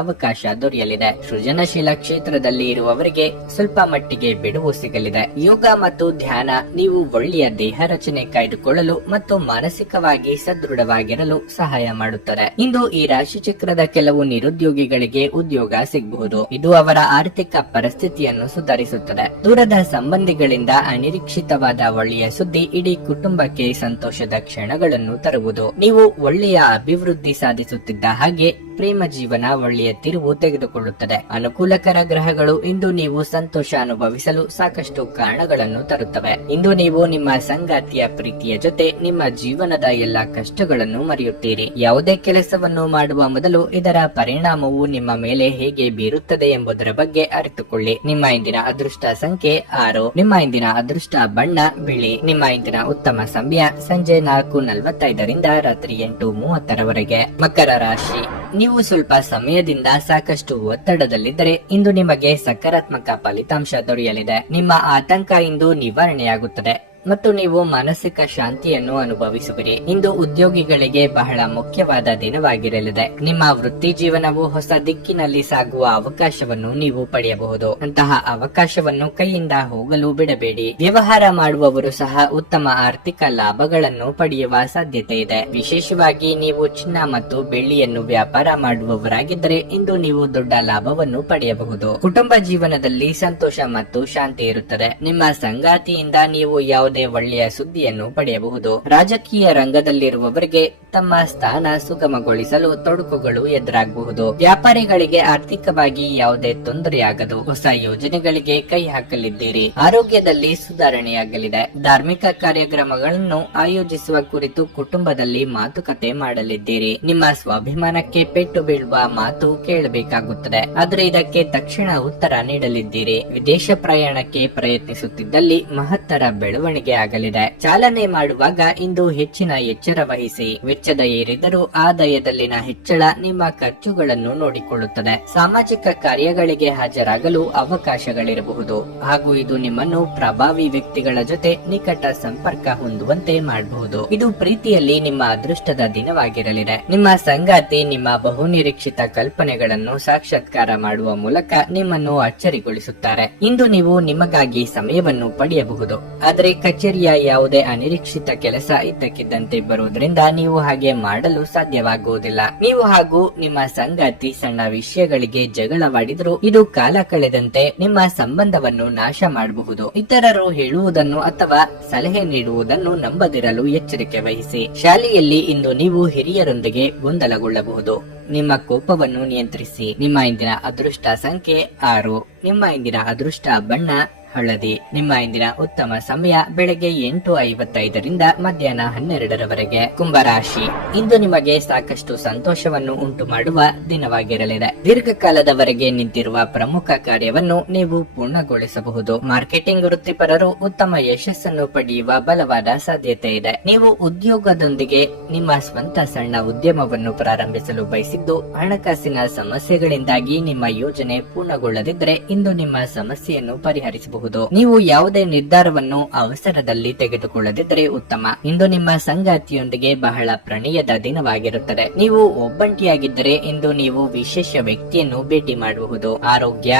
ಅವಕಾಶ ದೊರೆಯಲಿದೆ. ಸೃಜನಶೀಲ ಕ್ಷೇತ್ರದಲ್ಲಿ ಇರುವವರಿಗೆ ಸ್ವಲ್ಪ ಮಟ್ಟಿಗೆ ಬಿಡುವು ಸಿಗಲಿದೆ. ಯೋಗ ಮತ್ತು ಧ್ಯಾನ ನೀವು ಒಳ್ಳೆಯ ದೇಹ ರಚನೆ ಕಾಯ್ದುಕೊಳ್ಳಲು ಮತ್ತು ಮಾನಸಿಕವಾಗಿ ಸದೃಢವಾಗಿರಲು ಸಹಾಯ ಮಾಡುತ್ತದೆ. ಇಂದು ಈ ರಾಶಿ ಚಕ್ರದ ಕೆಲವು ನಿರುದ್ಯೋಗಿಗಳಿಗೆ ಉದ್ಯೋಗ ಸಿಗಬಹುದು. ಇದು ಅವರ ಆರ್ಥಿಕ ಪರಿಸ್ಥಿತಿಯನ್ನು ಸುಧಾರಿಸುತ್ತದೆ. ದೂರದ ಸಂಬಂಧಿಗಳಿಂದ ಅನಿರೀಕ್ಷಿತವಾದ ಒಳ್ಳೆಯ ಸುದ್ದಿ ಇಡೀ ಕುಟುಂಬಕ್ಕೆ ಸಂತೋಷದ ಕ್ಷಣಗಳನ್ನು ತರುವುದು. ನೀವು ಒಳ್ಳೆಯ ಅಭಿವೃದ್ಧಿ ಸಾಧಿಸುತ್ತಿದ್ದ ಹಾಗೆ ಪ್ರೇಮ ಜೀವನ ಒಳ್ಳೆಯ ತಿರುವು ತೆಗೆದುಕೊಳ್ಳುತ್ತದೆ. ಅನುಕೂಲಕರ ಗ್ರಹಗಳು ಇಂದು ನೀವು ಸಂತೋಷ ಅನುಭವಿಸಲು ಸಾಕಷ್ಟು ಕಾರಣಗಳನ್ನು ತರುತ್ತವೆ. ಇಂದು ನೀವು ನಿಮ್ಮ ಸಂಗಾತಿಯ ಪ್ರೀತಿಯ ಜೊತೆ ನಿಮ್ಮ ಜೀವನದ ಎಲ್ಲಾ ಕಷ್ಟಗಳನ್ನು ಮರೆಯುತ್ತೀರಿ. ಯಾವುದೇ ಕೆಲಸವನ್ನು ಮಾಡುವ ಮೊದಲು ಇದರ ಪರಿಣಾಮವು ನಿಮ್ಮ ಮೇಲೆ ಹೇಗೆ ಬೀರುತ್ತದೆ ಎಂಬುದರ ಬಗ್ಗೆ ಅರಿತುಕೊಳ್ಳಿ. ನಿಮ್ಮ ಇಂದಿನ ಅದೃಷ್ಟ ಸಂಖ್ಯೆ 6. ನಿಮ್ಮ ಇಂದಿನ ಅದೃಷ್ಟ ಬಣ್ಣ ಬಿಳಿ. ನಿಮ್ಮ ಇಂದಿನ ಉತ್ತಮ ಸಮಯ ಸಂಜೆ 4:45 ರಾತ್ರಿ 8:30 ಮಕರ ರಾಶಿ. ನೀವು ಸ್ವಲ್ಪ ಸಮಯದಿಂದ ಸಾಕಷ್ಟು ಒತ್ತಡದಲ್ಲಿದ್ದರೆ ಇಂದು ನಿಮಗೆ ಸಕಾರಾತ್ಮಕ ಫಲಿತಾಂಶ ದೊರೆಯಲಿದೆ. ನಿಮ್ಮ ಆತಂಕ ಇಂದು ನಿವಾರಣೆಯಾಗುತ್ತದೆ ಮತ್ತು ನೀವು ಮಾನಸಿಕ ಶಾಂತಿಯನ್ನು ಅನುಭವಿಸುವಿರಿ. ಇಂದು ಉದ್ಯೋಗಿಗಳಿಗೆ ಬಹಳ ಮುಖ್ಯವಾದ ದಿನವಾಗಿರಲಿದೆ. ನಿಮ್ಮ ವೃತ್ತಿ ಜೀವನವು ಹೊಸ ದಿಕ್ಕಿನಲ್ಲಿ ಸಾಗುವ ಅವಕಾಶವನ್ನು ನೀವು ಪಡೆಯಬಹುದು. ಅಂತಹ ಅವಕಾಶವನ್ನು ಕೈಯಿಂದ ಹೋಗಲು ಬಿಡಬೇಡಿ. ವ್ಯವಹಾರ ಮಾಡುವವರು ಸಹ ಉತ್ತಮ ಆರ್ಥಿಕ ಲಾಭಗಳನ್ನು ಪಡೆಯುವ ಸಾಧ್ಯತೆ ಇದೆ. ವಿಶೇಷವಾಗಿ ನೀವು ಚಿನ್ನ ಮತ್ತು ಬೆಳ್ಳಿಯನ್ನು ವ್ಯಾಪಾರ ಮಾಡುವವರಾಗಿದ್ದರೆ ಇಂದು ನೀವು ದೊಡ್ಡ ಲಾಭವನ್ನು ಪಡೆಯಬಹುದು. ಕುಟುಂಬ ಜೀವನದಲ್ಲಿ ಸಂತೋಷ ಮತ್ತು ಶಾಂತಿ ಇರುತ್ತದೆ. ನಿಮ್ಮ ಸಂಗಾತಿಯಿಂದ ನೀವು ಯಾವುದೇ ಒಳ್ಳೆಯ ಸುದ್ದಿಯನ್ನು ಪಡೆಯಬಹುದು. ರಾಜಕೀಯ ರಂಗದಲ್ಲಿರುವವರಿಗೆ ತಮ್ಮ ಸ್ಥಾನ ಸುಗಮಗೊಳಿಸಲು ತೊಡಕುಗಳು ಎದುರಾಗಬಹುದು. ವ್ಯಾಪಾರಿಗಳಿಗೆ ಆರ್ಥಿಕವಾಗಿ ಯಾವುದೇ ತೊಂದರೆಯಾಗದು. ಹೊಸ ಯೋಜನೆಗಳಿಗೆ ಕೈ ಹಾಕಲಿದ್ದೀರಿ. ಆರೋಗ್ಯದಲ್ಲಿ ಸುಧಾರಣೆಯಾಗಲಿದೆ. ಧಾರ್ಮಿಕ ಕಾರ್ಯಕ್ರಮಗಳನ್ನು ಆಯೋಜಿಸುವ ಕುರಿತು ಕುಟುಂಬದಲ್ಲಿ ಮಾತುಕತೆ ಮಾಡಲಿದ್ದೀರಿ. ನಿಮ್ಮ ಸ್ವಾಭಿಮಾನಕ್ಕೆ ಪೆಟ್ಟು ಬೀಳುವ ಮಾತು ಕೇಳಬೇಕಾಗುತ್ತದೆ, ಆದರೆ ಇದಕ್ಕೆ ತಕ್ಷಣ ಉತ್ತರ ನೀಡಲಿದ್ದೀರಿ. ವಿದೇಶ ಪ್ರಯಾಣಕ್ಕೆ ಪ್ರಯತ್ನಿಸುತ್ತಿದ್ದಲ್ಲಿ ಮಹತ್ತರ ಬೆಳವಣಿಗೆ ಆಗಲಿದೆ. ಚಾಲನೆ ಮಾಡುವಾಗ ಇಂದು ಹೆಚ್ಚಿನ ಎಚ್ಚರ ವಹಿಸಿ. ವೆಚ್ಚದ ಏರಿದರೂ ಆದಾಯದಲ್ಲಿನ ಹೆಚ್ಚಳ ನಿಮ್ಮ ಖರ್ಚುಗಳನ್ನು ನೋಡಿಕೊಳ್ಳುತ್ತದೆ. ಸಾಮಾಜಿಕ ಕಾರ್ಯಗಳಿಗೆ ಹಾಜರಾಗಲು ಅವಕಾಶಗಳಿರಬಹುದು ಹಾಗೂ ಇದು ನಿಮ್ಮನ್ನು ಪ್ರಭಾವಿ ವ್ಯಕ್ತಿಗಳ ಜೊತೆ ನಿಕಟ ಸಂಪರ್ಕ ಹೊಂದುವಂತೆ ಮಾಡಬಹುದು. ಇದು ಪ್ರೀತಿಯಲ್ಲಿ ನಿಮ್ಮ ಅದೃಷ್ಟದ ದಿನವಾಗಿರಲಿದೆ. ನಿಮ್ಮ ಸಂಗಾತಿ ನಿಮ್ಮ ಬಹುನಿರೀಕ್ಷಿತ ಕಲ್ಪನೆಗಳನ್ನು ಸಾಕ್ಷಾತ್ಕಾರ ಮಾಡುವ ಮೂಲಕ ನಿಮ್ಮನ್ನು ಅಚ್ಚರಿಗೊಳಿಸುತ್ತಾರೆ. ಇಂದು ನೀವು ನಿಮಗಾಗಿ ಸಮಯವನ್ನು ಪಡೆಯಬಹುದು, ಆದರೆ ಕಚೇರಿಯ ಯಾವುದೇ ಅನಿರೀಕ್ಷಿತ ಕೆಲಸ ಇದ್ದಕ್ಕಿದ್ದಂತೆ ಬರುವುದರಿಂದ ನೀವು ಹಾಗೆ ಮಾಡಲು ಸಾಧ್ಯವಾಗುವುದಿಲ್ಲ. ನೀವು ಹಾಗೂ ನಿಮ್ಮ ಸಂಗಾತಿ ಸಣ್ಣ ವಿಷಯಗಳಿಗೆ ಜಗಳವಾಡಿದರೂ ಇದು ಕಾಲ ಕಳೆದಂತೆ ನಿಮ್ಮ ಸಂಬಂಧವನ್ನು ನಾಶ ಮಾಡಬಹುದು. ಇತರರು ಹೇಳುವುದನ್ನು ಅಥವಾ ಸಲಹೆ ನೀಡುವುದನ್ನು ನಂಬದಿರಲು ಎಚ್ಚರಿಕೆ ವಹಿಸಿ. ಶಾಲೆಯಲ್ಲಿ ಇಂದು ನೀವು ಹಿರಿಯರೊಂದಿಗೆ ಗೊಂದಲಗೊಳ್ಳಬಹುದು. ನಿಮ್ಮ ಕೋಪವನ್ನು ನಿಯಂತ್ರಿಸಿ. ನಿಮ್ಮ ಇಂದಿನ ಅದೃಷ್ಟ ಸಂಖ್ಯೆ 6. ನಿಮ್ಮ ಇಂದಿನ ಅದೃಷ್ಟ ಬಣ್ಣ ಹಳದಿ. ನಿಮ್ಮ ಇಂದಿನ ಉತ್ತಮ ಸಮಯ ಬೆಳಗ್ಗೆ 8:55 ಮಧ್ಯಾಹ್ನ 12 ಕುಂಭರಾಶಿ. ಇಂದು ನಿಮಗೆ ಸಾಕಷ್ಟು ಸಂತೋಷವನ್ನು ಉಂಟು ಮಾಡುವ ದಿನವಾಗಿರಲಿದೆ. ದೀರ್ಘಕಾಲದವರೆಗೆ ನಿಂತಿರುವ ಪ್ರಮುಖ ಕಾರ್ಯವನ್ನು ನೀವು ಪೂರ್ಣಗೊಳಿಸಬಹುದು. ಮಾರ್ಕೆಟಿಂಗ್ ವೃತ್ತಿಪರರು ಉತ್ತಮ ಯಶಸ್ಸನ್ನು ಪಡೆಯುವ ಬಲವಾದ ಸಾಧ್ಯತೆ ಇದೆ. ನೀವು ಉದ್ಯೋಗದೊಂದಿಗೆ ನಿಮ್ಮ ಸ್ವಂತ ಸಣ್ಣ ಉದ್ಯಮವನ್ನು ಪ್ರಾರಂಭಿಸಲು ಬಯಸಿದ್ದು ಹಣಕಾಸಿನ ಸಮಸ್ಯೆಗಳಿಂದಾಗಿ ನಿಮ್ಮ ಯೋಜನೆ ಪೂರ್ಣಗೊಳ್ಳದಿದ್ದರೆ ಇಂದು ನಿಮ್ಮ ಸಮಸ್ಯೆಯನ್ನು ಪರಿಹರಿಸಬಹುದು. ನೀವು ಯಾವುದೇ ನಿರ್ಧಾರವನ್ನು ಅವಸರದಲ್ಲಿ ತೆಗೆದುಕೊಳ್ಳದಿದ್ದರೆ ಉತ್ತಮ. ಇಂದು ನಿಮ್ಮ ಸಂಗಾತಿಯೊಂದಿಗೆ ಬಹಳ ಪ್ರಣಯದ ದಿನವಾಗಿರುತ್ತದೆ. ನೀವು ಒಬ್ಬಂಟಿಯಾಗಿದ್ದರೆ ಇಂದು ನೀವು ವಿಶೇಷ ವ್ಯಕ್ತಿಯನ್ನು ಭೇಟಿ ಮಾಡಬಹುದು. ಆರೋಗ್ಯ,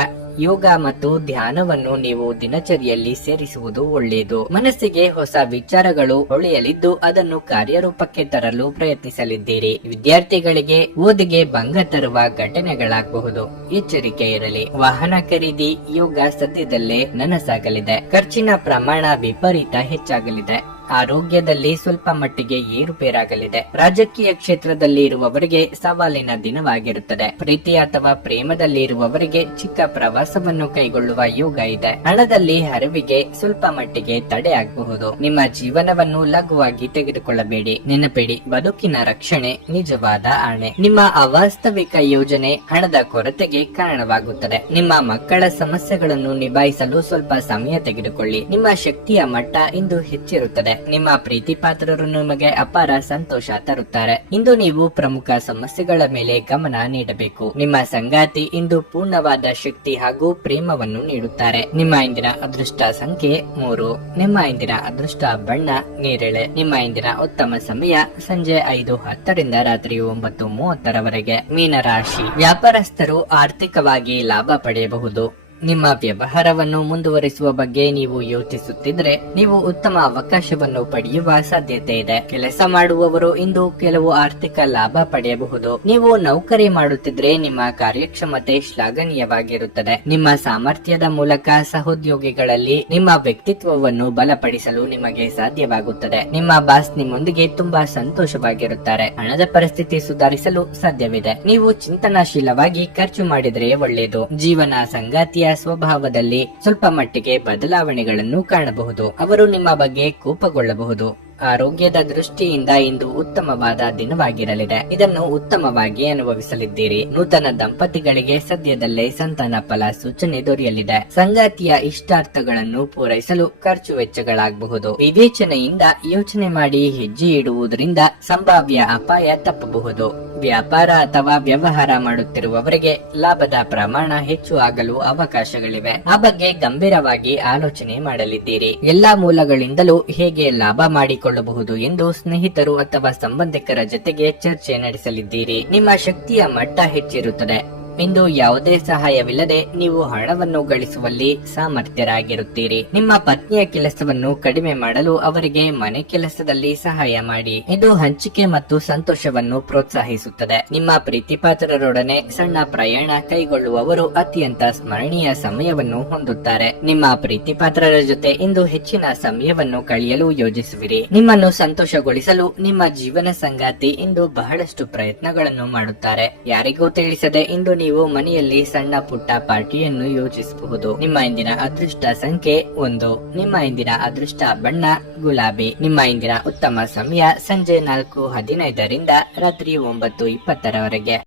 ಯೋಗ ಮತ್ತು ಧ್ಯಾನವನ್ನು ನೀವು ದಿನಚರಿಯಲ್ಲಿ ಸೇರಿಸುವುದು ಒಳ್ಳೆಯದು. ಮನಸ್ಸಿಗೆ ಹೊಸ ವಿಚಾರಗಳು ಹೊಳೆಯಲಿದ್ದು ಅದನ್ನು ಕಾರ್ಯರೂಪಕ್ಕೆ ತರಲು ಪ್ರಯತ್ನಿಸಲಿದ್ದೀರಿ. ವಿದ್ಯಾರ್ಥಿಗಳಿಗೆ ಓದಿಗೆ ಭಂಗ ತರುವ ಘಟನೆಗಳಾಗಬಹುದು, ಎಚ್ಚರಿಕೆ ಇರಲಿ. ವಾಹನ ಖರೀದಿ ಯೋಗ ಸದ್ಯದಲ್ಲೇ ನನಸಾಗಲಿದೆ. ಖರ್ಚಿನ ಪ್ರಮಾಣ ವಿಪರೀತ ಹೆಚ್ಚಾಗಲಿದೆ. ಆರೋಗ್ಯದಲ್ಲಿ ಸ್ವಲ್ಪ ಮಟ್ಟಿಗೆ ಏರುಪೇರಾಗಲಿದೆ. ರಾಜಕೀಯ ಕ್ಷೇತ್ರದಲ್ಲಿ ಇರುವವರಿಗೆ ಸವಾಲಿನ ದಿನವಾಗಿರುತ್ತದೆ. ಪ್ರೀತಿ ಅಥವಾ ಪ್ರೇಮದಲ್ಲಿ ಇರುವವರಿಗೆ ಚಿಕ್ಕ ಪ್ರವಾಸವನ್ನು ಕೈಗೊಳ್ಳುವ ಯೋಗ ಇದೆ. ಹಣದಲ್ಲಿ ಹರಿವಿಗೆ ಸ್ವಲ್ಪ ಮಟ್ಟಿಗೆ ತಡೆ ಆಗಬಹುದು. ನಿಮ್ಮ ಜೀವನವನ್ನು ಲಘುವಾಗಿ ತೆಗೆದುಕೊಳ್ಳಬೇಡಿ. ನೆನಪಿಡಿ, ಬದುಕಿನ ರಕ್ಷಣೆ ನಿಜವಾದ ಆಣೆ. ನಿಮ್ಮ ಅವಾಸ್ತವಿಕ ಯೋಜನೆ ಹಣದ ಕೊರತೆಗೆ ಕಾರಣವಾಗುತ್ತದೆ. ನಿಮ್ಮ ಮಕ್ಕಳ ಸಮಸ್ಯೆಗಳನ್ನು ನಿಭಾಯಿಸಲು ಸ್ವಲ್ಪ ಸಮಯ ತೆಗೆದುಕೊಳ್ಳಿ. ನಿಮ್ಮ ಶಕ್ತಿಯ ಮಟ್ಟ ಇಂದು ಹೆಚ್ಚಿರುತ್ತದೆ. ನಿಮ್ಮ ಪ್ರೀತಿ ಪಾತ್ರರು ನಿಮಗೆ ಅಪಾರ ಸಂತೋಷ ತರುತ್ತಾರೆ. ಇಂದು ನೀವು ಪ್ರಮುಖ ಸಮಸ್ಯೆಗಳ ಮೇಲೆ ಗಮನ ನೀಡಬೇಕು. ನಿಮ್ಮ ಸಂಗಾತಿ ಇಂದು ಪೂರ್ಣವಾದ ಶಕ್ತಿ ಹಾಗೂ ಪ್ರೇಮವನ್ನು ನೀಡುತ್ತಾರೆ. ನಿಮ್ಮ ಇಂದಿನ ಅದೃಷ್ಟ ಸಂಖ್ಯೆ 3. ನಿಮ್ಮ ಇಂದಿನ ಅದೃಷ್ಟ ಬಣ್ಣ ನೇರಳೆ. ನಿಮ್ಮ ಇಂದಿನ ಉತ್ತಮ ಸಮಯ ಸಂಜೆ 5:10 ರಾತ್ರಿ 9:30 ಮೀನರಾಶಿ. ವ್ಯಾಪಾರಸ್ಥರು ಆರ್ಥಿಕವಾಗಿ ಲಾಭ ಪಡೆಯಬಹುದು. ನಿಮ್ಮ ವ್ಯವಹಾರವನ್ನು ಮುಂದುವರಿಸುವ ಬಗ್ಗೆ ನೀವು ಯೋಚಿಸುತ್ತಿದ್ರೆ ನೀವು ಉತ್ತಮ ಅವಕಾಶವನ್ನು ಪಡೆಯುವ ಸಾಧ್ಯತೆ ಇದೆ. ಕೆಲಸ ಮಾಡುವವರು ಇಂದು ಕೆಲವು ಆರ್ಥಿಕ ಲಾಭ ಪಡೆಯಬಹುದು. ನೀವು ನೌಕರಿ ಮಾಡುತ್ತಿದ್ರೆ ನಿಮ್ಮ ಕಾರ್ಯಕ್ಷಮತೆ ಶ್ಲಾಘನೀಯವಾಗಿರುತ್ತದೆ. ನಿಮ್ಮ ಸಾಮರ್ಥ್ಯದ ಮೂಲಕ ಸಹೋದ್ಯೋಗಿಗಳಲ್ಲಿ ನಿಮ್ಮ ವ್ಯಕ್ತಿತ್ವವನ್ನು ಬಲಪಡಿಸಲು ನಿಮಗೆ ಸಾಧ್ಯವಾಗುತ್ತದೆ. ನಿಮ್ಮ ಬಾಸ್ ನಿಮ್ಮೊಂದಿಗೆ ತುಂಬಾ ಸಂತೋಷವಾಗಿರುತ್ತಾರೆ. ಹಣದ ಪರಿಸ್ಥಿತಿ ಸುಧಾರಿಸಲು ಸಾಧ್ಯವಿದೆ. ನೀವು ಚಿಂತನಾಶೀಲವಾಗಿ ಖರ್ಚು ಮಾಡಿದರೆ ಒಳ್ಳೆಯದು. ಜೀವನ ಸಂಗಾತಿಯ ಸ್ವಭಾವದಲ್ಲಿ ಸ್ವಲ್ಪ ಮಟ್ಟಿಗೆ ಬದಲಾವಣೆಗಳನ್ನು ಕಾಣಬಹುದು. ಅವರು ನಿಮ್ಮ ಬಗ್ಗೆ ಕೋಪಗೊಳ್ಳಬಹುದು. ಆರೋಗ್ಯದ ದೃಷ್ಟಿಯಿಂದ ಇಂದು ಉತ್ತಮವಾದ ದಿನವಾಗಿರಲಿದೆ. ಇದನ್ನು ಉತ್ತಮವಾಗಿ ಅನುಭವಿಸಲಿದ್ದೀರಿ. ನೂತನ ದಂಪತಿಗಳಿಗೆ ಸದ್ಯದಲ್ಲೇ ಸಂತಾನ ಫಲ ಸೂಚನೆ ದೊರೆಯಲಿದೆ. ಸಂಗಾತಿಯ ಇಷ್ಟಾರ್ಥಗಳನ್ನು ಪೂರೈಸಲು ಖರ್ಚು ವೆಚ್ಚಗಳಾಗಬಹುದು. ವಿವೇಚನೆಯಿಂದ ಯೋಚನೆ ಮಾಡಿ ಹೆಜ್ಜೆ ಇಡುವುದರಿಂದ ಸಂಭಾವ್ಯ ಅಪಾಯ ತಪ್ಪಬಹುದು. ವ್ಯಾಪಾರ ಅಥವಾ ವ್ಯವಹಾರ ಮಾಡುತ್ತಿರುವವರಿಗೆ ಲಾಭದ ಪ್ರಮಾಣ ಹೆಚ್ಚು ಆಗಲು ಅವಕಾಶಗಳಿವೆ. ಆ ಬಗ್ಗೆ ಗಂಭೀರವಾಗಿ ಆಲೋಚನೆ ಮಾಡಲಿದ್ದೀರಿ. ಎಲ್ಲಾ ಮೂಲಗಳಿಂದಲೂ ಹೇಗೆ ಲಾಭ ಮಾಡಿಕೊಳ್ಳಬಹುದು ಎಂದು ಸ್ನೇಹಿತರು ಅಥವಾ ಸಂಬಂಧಿಕರ ಜೊತೆಗೆ ಚರ್ಚೆ ನಡೆಸಲಿದ್ದೀರಿ. ನಿಮ್ಮ ಶಕ್ತಿಯ ಮಟ್ಟ ಹೆಚ್ಚಿರುತ್ತದೆ. ಇಂದು ಯಾವುದೇ ಸಹಾಯವಿಲ್ಲದೆ ನೀವು ಹಣವನ್ನು ಗಳಿಸುವಲ್ಲಿ ಸಾಮರ್ಥ್ಯರಾಗಿರುತ್ತೀರಿ. ನಿಮ್ಮ ಪತ್ನಿಯ ಕೆಲಸವನ್ನು ಕಡಿಮೆ ಮಾಡಲು ಅವರಿಗೆ ಮನೆ ಕೆಲಸದಲ್ಲಿ ಸಹಾಯ ಮಾಡಿ. ಇದು ಹಂಚಿಕೆ ಮತ್ತು ಸಂತೋಷವನ್ನು ಪ್ರೋತ್ಸಾಹಿಸುತ್ತದೆ. ನಿಮ್ಮ ಪ್ರೀತಿಪಾತ್ರರೊಡನೆ ಸಣ್ಣ ಪ್ರಯಾಣ ಕೈಗೊಳ್ಳುವವರು ಅತ್ಯಂತ ಸ್ಮರಣೀಯ ಸಮಯವನ್ನು ಹೊಂದುತ್ತಾರೆ. ನಿಮ್ಮ ಪ್ರೀತಿಪಾತ್ರರ ಜೊತೆ ಇಂದು ಹೆಚ್ಚಿನ ಸಮಯವನ್ನು ಕಳೆಯಲು ಯೋಜಿಸುವಿರಿ. ನಿಮ್ಮನ್ನು ಸಂತೋಷಗೊಳಿಸಲು ನಿಮ್ಮ ಜೀವನ ಸಂಗಾತಿ ಇಂದು ಬಹಳಷ್ಟು ಪ್ರಯತ್ನಗಳನ್ನು ಮಾಡುತ್ತಾರೆ. ಯಾರಿಗೂ ತಿಳಿಸದೆ ಇಂದು ನೀವು ಮನೆಯಲ್ಲಿ ಸಣ್ಣ ಪುಟ್ಟ ಪಾರ್ಟಿಯನ್ನು ಯೋಚಿಸಬಹುದು. ನಿಮ್ಮ ಇಂದಿನ ಅದೃಷ್ಟ ಸಂಖ್ಯೆ 1. ನಿಮ್ಮ ಇಂದಿನ ಅದೃಷ್ಟ ಬಣ್ಣ ಗುಲಾಬಿ. ನಿಮ್ಮ ಇಂದಿನ ಉತ್ತಮ ಸಮಯ ಸಂಜೆ 4:15 ರಿಂದ ರಾತ್ರಿ 9:20 ರವರೆಗೆ.